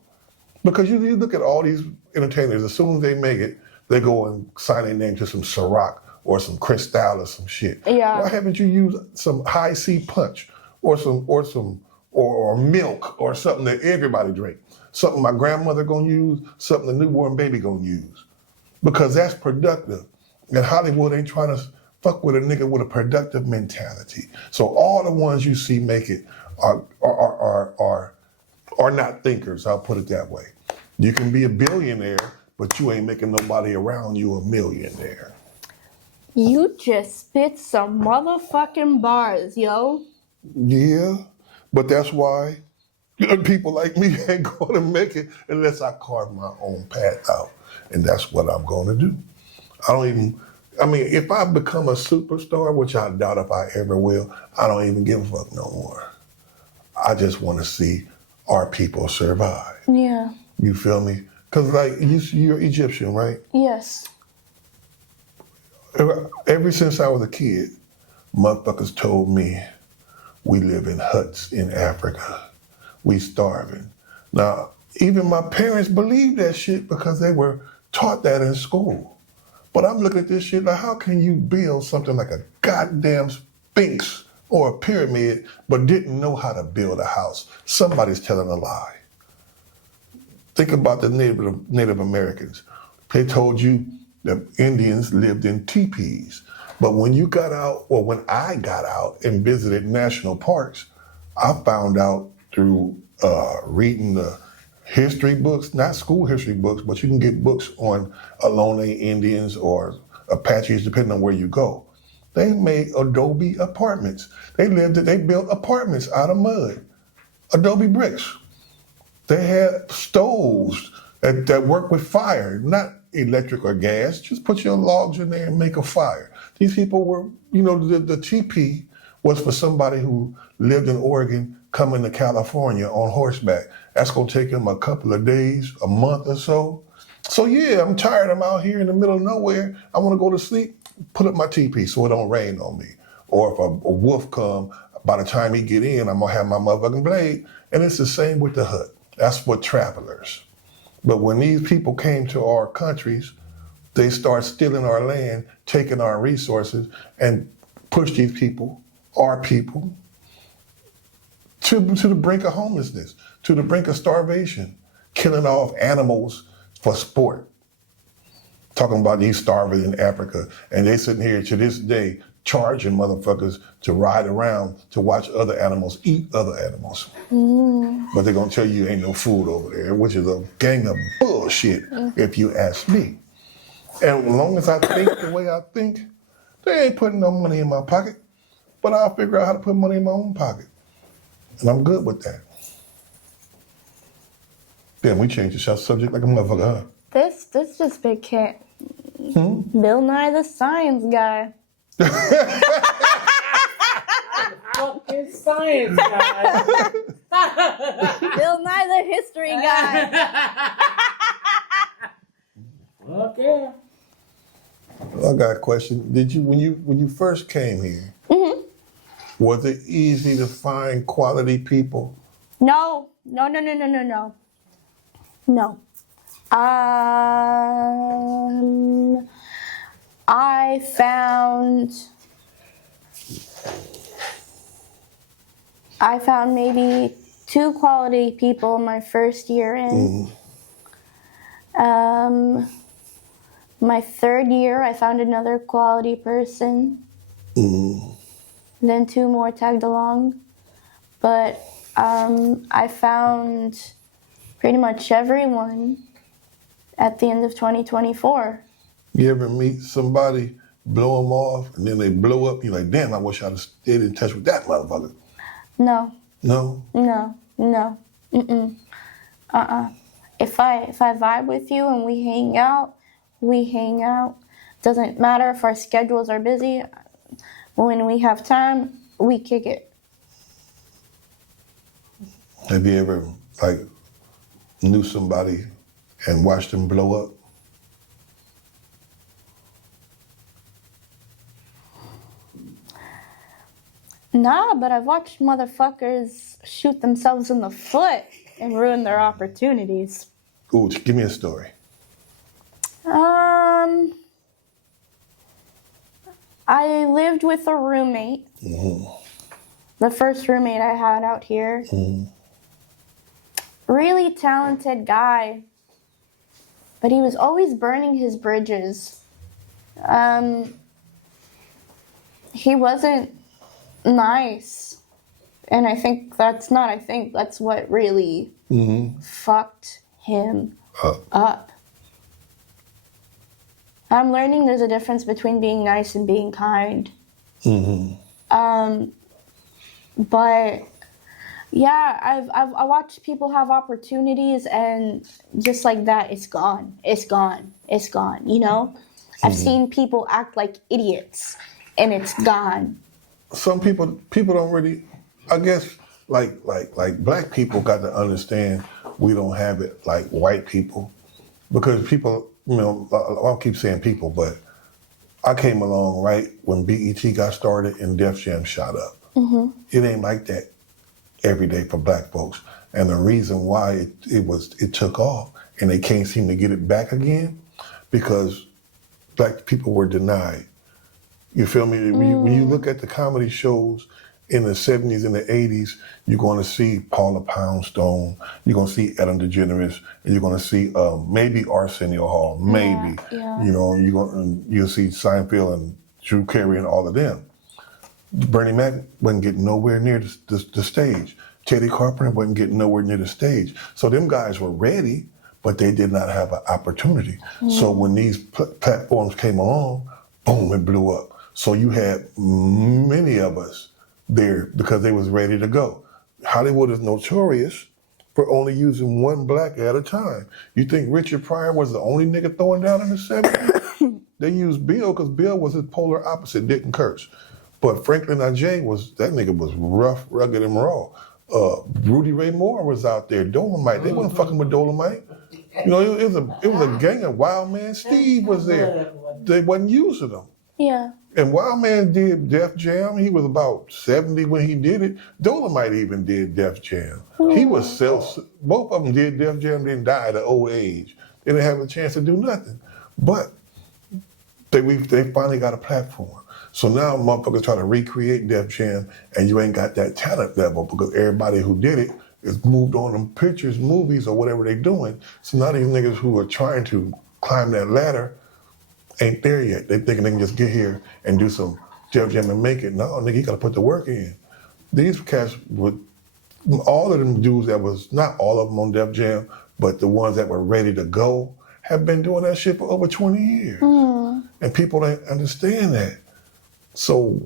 Because you look at all these entertainers, as soon as they make it, they go and sign their name to some Ciroc or some Cristal or some shit. Yeah. Why haven't you used some high C punch or milk or something that everybody drink? Something my grandmother gonna use, something the newborn baby gonna use. Because that's productive. And Hollywood ain't trying to fuck with a nigga with a productive mentality. So all the ones you see make it are not thinkers, I'll put it that way. You can be a billionaire, but you ain't making nobody around you a millionaire. You just spit some motherfucking bars, yo. Yeah, but that's why people like me ain't gonna make it unless I carve my own path out. And that's what I'm gonna do. If I become a superstar, which I doubt if I ever will, I don't even give a fuck no more. I just wanna see our people survive. Yeah. You feel me? Cause like, you're Egyptian, right? Yes. Ever since I was a kid, motherfuckers told me we live in huts in Africa. We starving. Now, even my parents believed that shit because they were taught that in school. But I'm looking at this shit like, how can you build something like a goddamn Sphinx or a pyramid but didn't know how to build a house? Somebody's telling a lie. Think about the Native Americans. They told you the Indians lived in teepees. But when you got out, or when I got out and visited national parks, I found out through reading the history books, not school history books, but you can get books on Ohlone Indians or Apaches, depending on where you go. They made adobe apartments. They built apartments out of mud, adobe bricks. They had stoves that work with fire, not electric or gas. Just put your logs in there and make a fire. These people were, the teepee was for somebody who lived in Oregon coming to California on horseback. That's gonna take them a couple of days, a month or so. So yeah, I'm tired. I'm out here in the middle of nowhere. I wanna go to sleep, put up my teepee so it don't rain on me. Or if a wolf come, by the time he get in, I'm gonna have my motherfucking blade. And it's the same with the hut. That's for travelers. But when these people came to our countries, they start stealing our land, taking our resources, and push these people, our people, to the brink of homelessness, to the brink of starvation, killing off animals for sport. Talking about these starving in Africa, and they sitting here to this day charging motherfuckers to ride around to watch other animals eat other animals. But they're gonna tell you ain't no food over there, which is a gang of bullshit, if you ask me. And as long as I think the way I think, they ain't putting no money in my pocket, but I'll figure out how to put money in my own pocket. And I'm good with that. Damn, we changed the subject like a motherfucker, huh? This just became Bill Nye the Science Guy. Fucking science guy. Bill Nye the History Guy. Okay. I got a question. Did you when you first came here, was it easy to find quality people? No. I found maybe 2 quality people my first year in. My 3rd year, I found another quality person. Then 2 more tagged along. But I found pretty much everyone at the end of 2024. You ever meet somebody, blow them off, and then they blow up? You're like, damn, I wish I'd have stayed in touch with that motherfucker. No. No? If I vibe with you and we hang out, we hang out. Doesn't matter if our schedules are busy. When we have time, we kick it. Have you ever like knew somebody and watched them blow up? Nah, but I've watched motherfuckers shoot themselves in the foot and ruin their opportunities. Ooh, give me a story. I lived with a roommate. The first roommate I had out here. Really talented guy. But he was always burning his bridges. He wasn't nice. And that's what really fucked him up. I'm learning there's a difference between being nice and being kind. But yeah, I watched people have opportunities and just like that, it's gone. It's gone. It's gone, you know? I've seen people act like idiots and it's gone. Some people don't really, I guess, like black people got to understand we don't have it like white people, because people, you know, I'll keep saying people, but I came along right when BET got started and Def Jam shot up. It ain't like that every day for black folks, and the reason why it took off and they can't seem to get it back again because black people were denied. You feel me? When you look at the comedy shows in the 70s and the 80s, you're going to see Paula Poundstone, you're going to see Ellen DeGeneres, and you're going to see maybe Arsenio Hall, maybe. Yeah. You know, you'll see Seinfeld and Drew Carey and all of them. Bernie Mac wasn't getting nowhere near the stage. Teddy Carpenter wasn't getting nowhere near the stage. So them guys were ready, but they did not have an opportunity. So when these platforms came along, boom, it blew up. So you had many of us there because they was ready to go. Hollywood is notorious for only using one black at a time. You think Richard Pryor was the only nigga throwing down in the 70s? They used Bill because Bill was his polar opposite, didn't curse. But Franklin Ajay that nigga was rough, rugged, and raw. Rudy Ray Moore was out there. Dolomite, they wasn't fucking with Dolomite. You know, it was a gang of Wild Man Steve was there. They wasn't using them. Yeah. And Wild Man did Def Jam. He was about 70 when he did it. Dolomite even did Def Jam. He was both of them did Def Jam, then died at old age. They didn't have a chance to do nothing. But they finally got a platform. So now motherfuckers try to recreate Def Jam and you ain't got that talent level because everybody who did it is moved on in pictures, movies, or whatever they doing. So now these niggas who are trying to climb that ladder ain't there yet. They thinking they can just get here and do some Def Jam and make it. No, nigga, you gotta put the work in. These cats all of them dudes that was, not all of them on Def Jam, but the ones that were ready to go have been doing that shit for over 20 years. And people don't understand that. So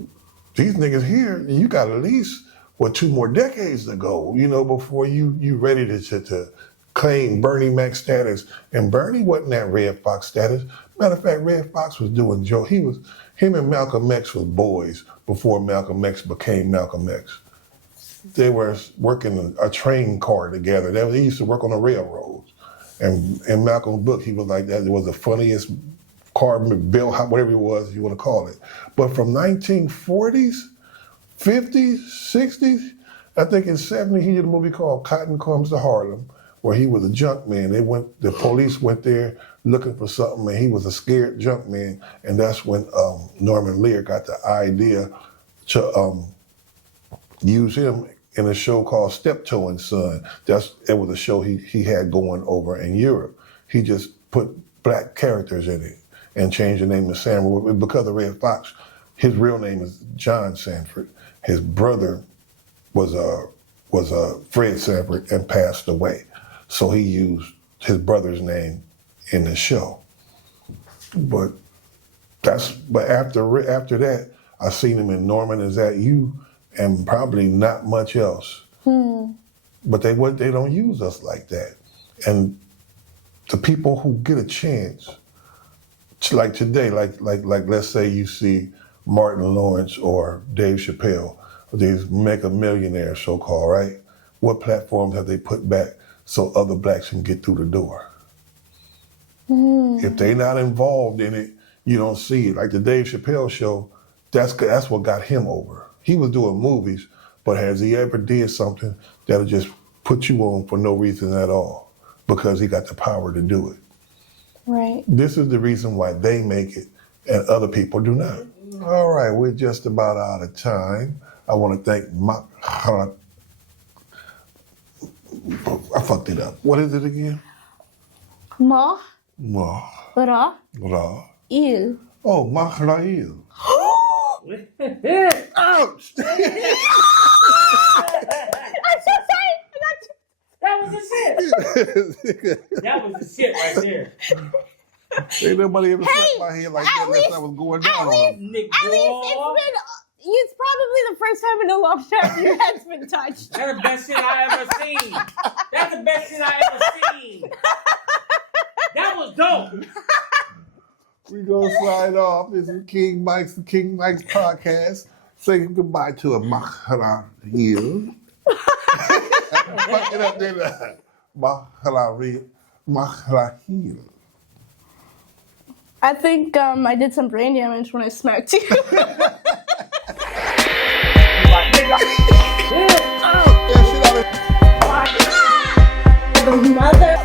these niggas here, you got at least, 2 more decades to go, you know, before you ready to claim Bernie Mac status. And Bernie wasn't that Red Fox status. Matter of fact, Red Fox was doing Joe. Him and Malcolm X was boys before Malcolm X became Malcolm X. They were working a train car together. They used to work on the railroads. And in Malcolm's book, he was like that. It was the funniest car bill, whatever it was you want to call it. But from 1940s, 50s, 60s, I think in 70s, he did a movie called Cotton Comes to Harlem, where he was a junk man. The police went there looking for something, and he was a scared junk man. And that's when Norman Lear got the idea to use him in a show called Steptoe and Son. It was a show he had going over in Europe. He just put black characters in it and changed the name to Samuel. Because of Red Fox, his real name is John Sanford. His brother was Fred Sanford and passed away. So he used his brother's name in the show. But after that, I seen him in Norman Is That You and probably not much else. But they don't use us like that. And the people who get a chance, like today, like let's say you see Martin Lawrence or Dave Chappelle, these mega millionaires, so called, right? What platforms have they put back so other blacks can get through the door? If they're not involved in it, you don't see it. Like the Dave Chappelle show, that's what got him over. He was doing movies, but has he ever did something that'll just put you on for no reason at all? Because he got the power to do it. Right. This is the reason why they make it and other people do not. All right, we're just about out of time. I want to thank I fucked it up. What is it again? Mahreal. Mahreal. Oh, Mahreal. Ouch! I'm so sorry. I got you. That was the shit. That was the shit right there. Ain't nobody ever slapped my head like that unless I was going down on them. Nick, At least it's probably the first time in a long time your head's been touched. That's the best shit I ever seen. That's the best shit I ever seen. That was dope. We gonna sign off. This is King Mike's podcast. Say goodbye to a Mahreal. Fuck it up there. Mahreal. I think I did some brain damage when I smacked you. The mother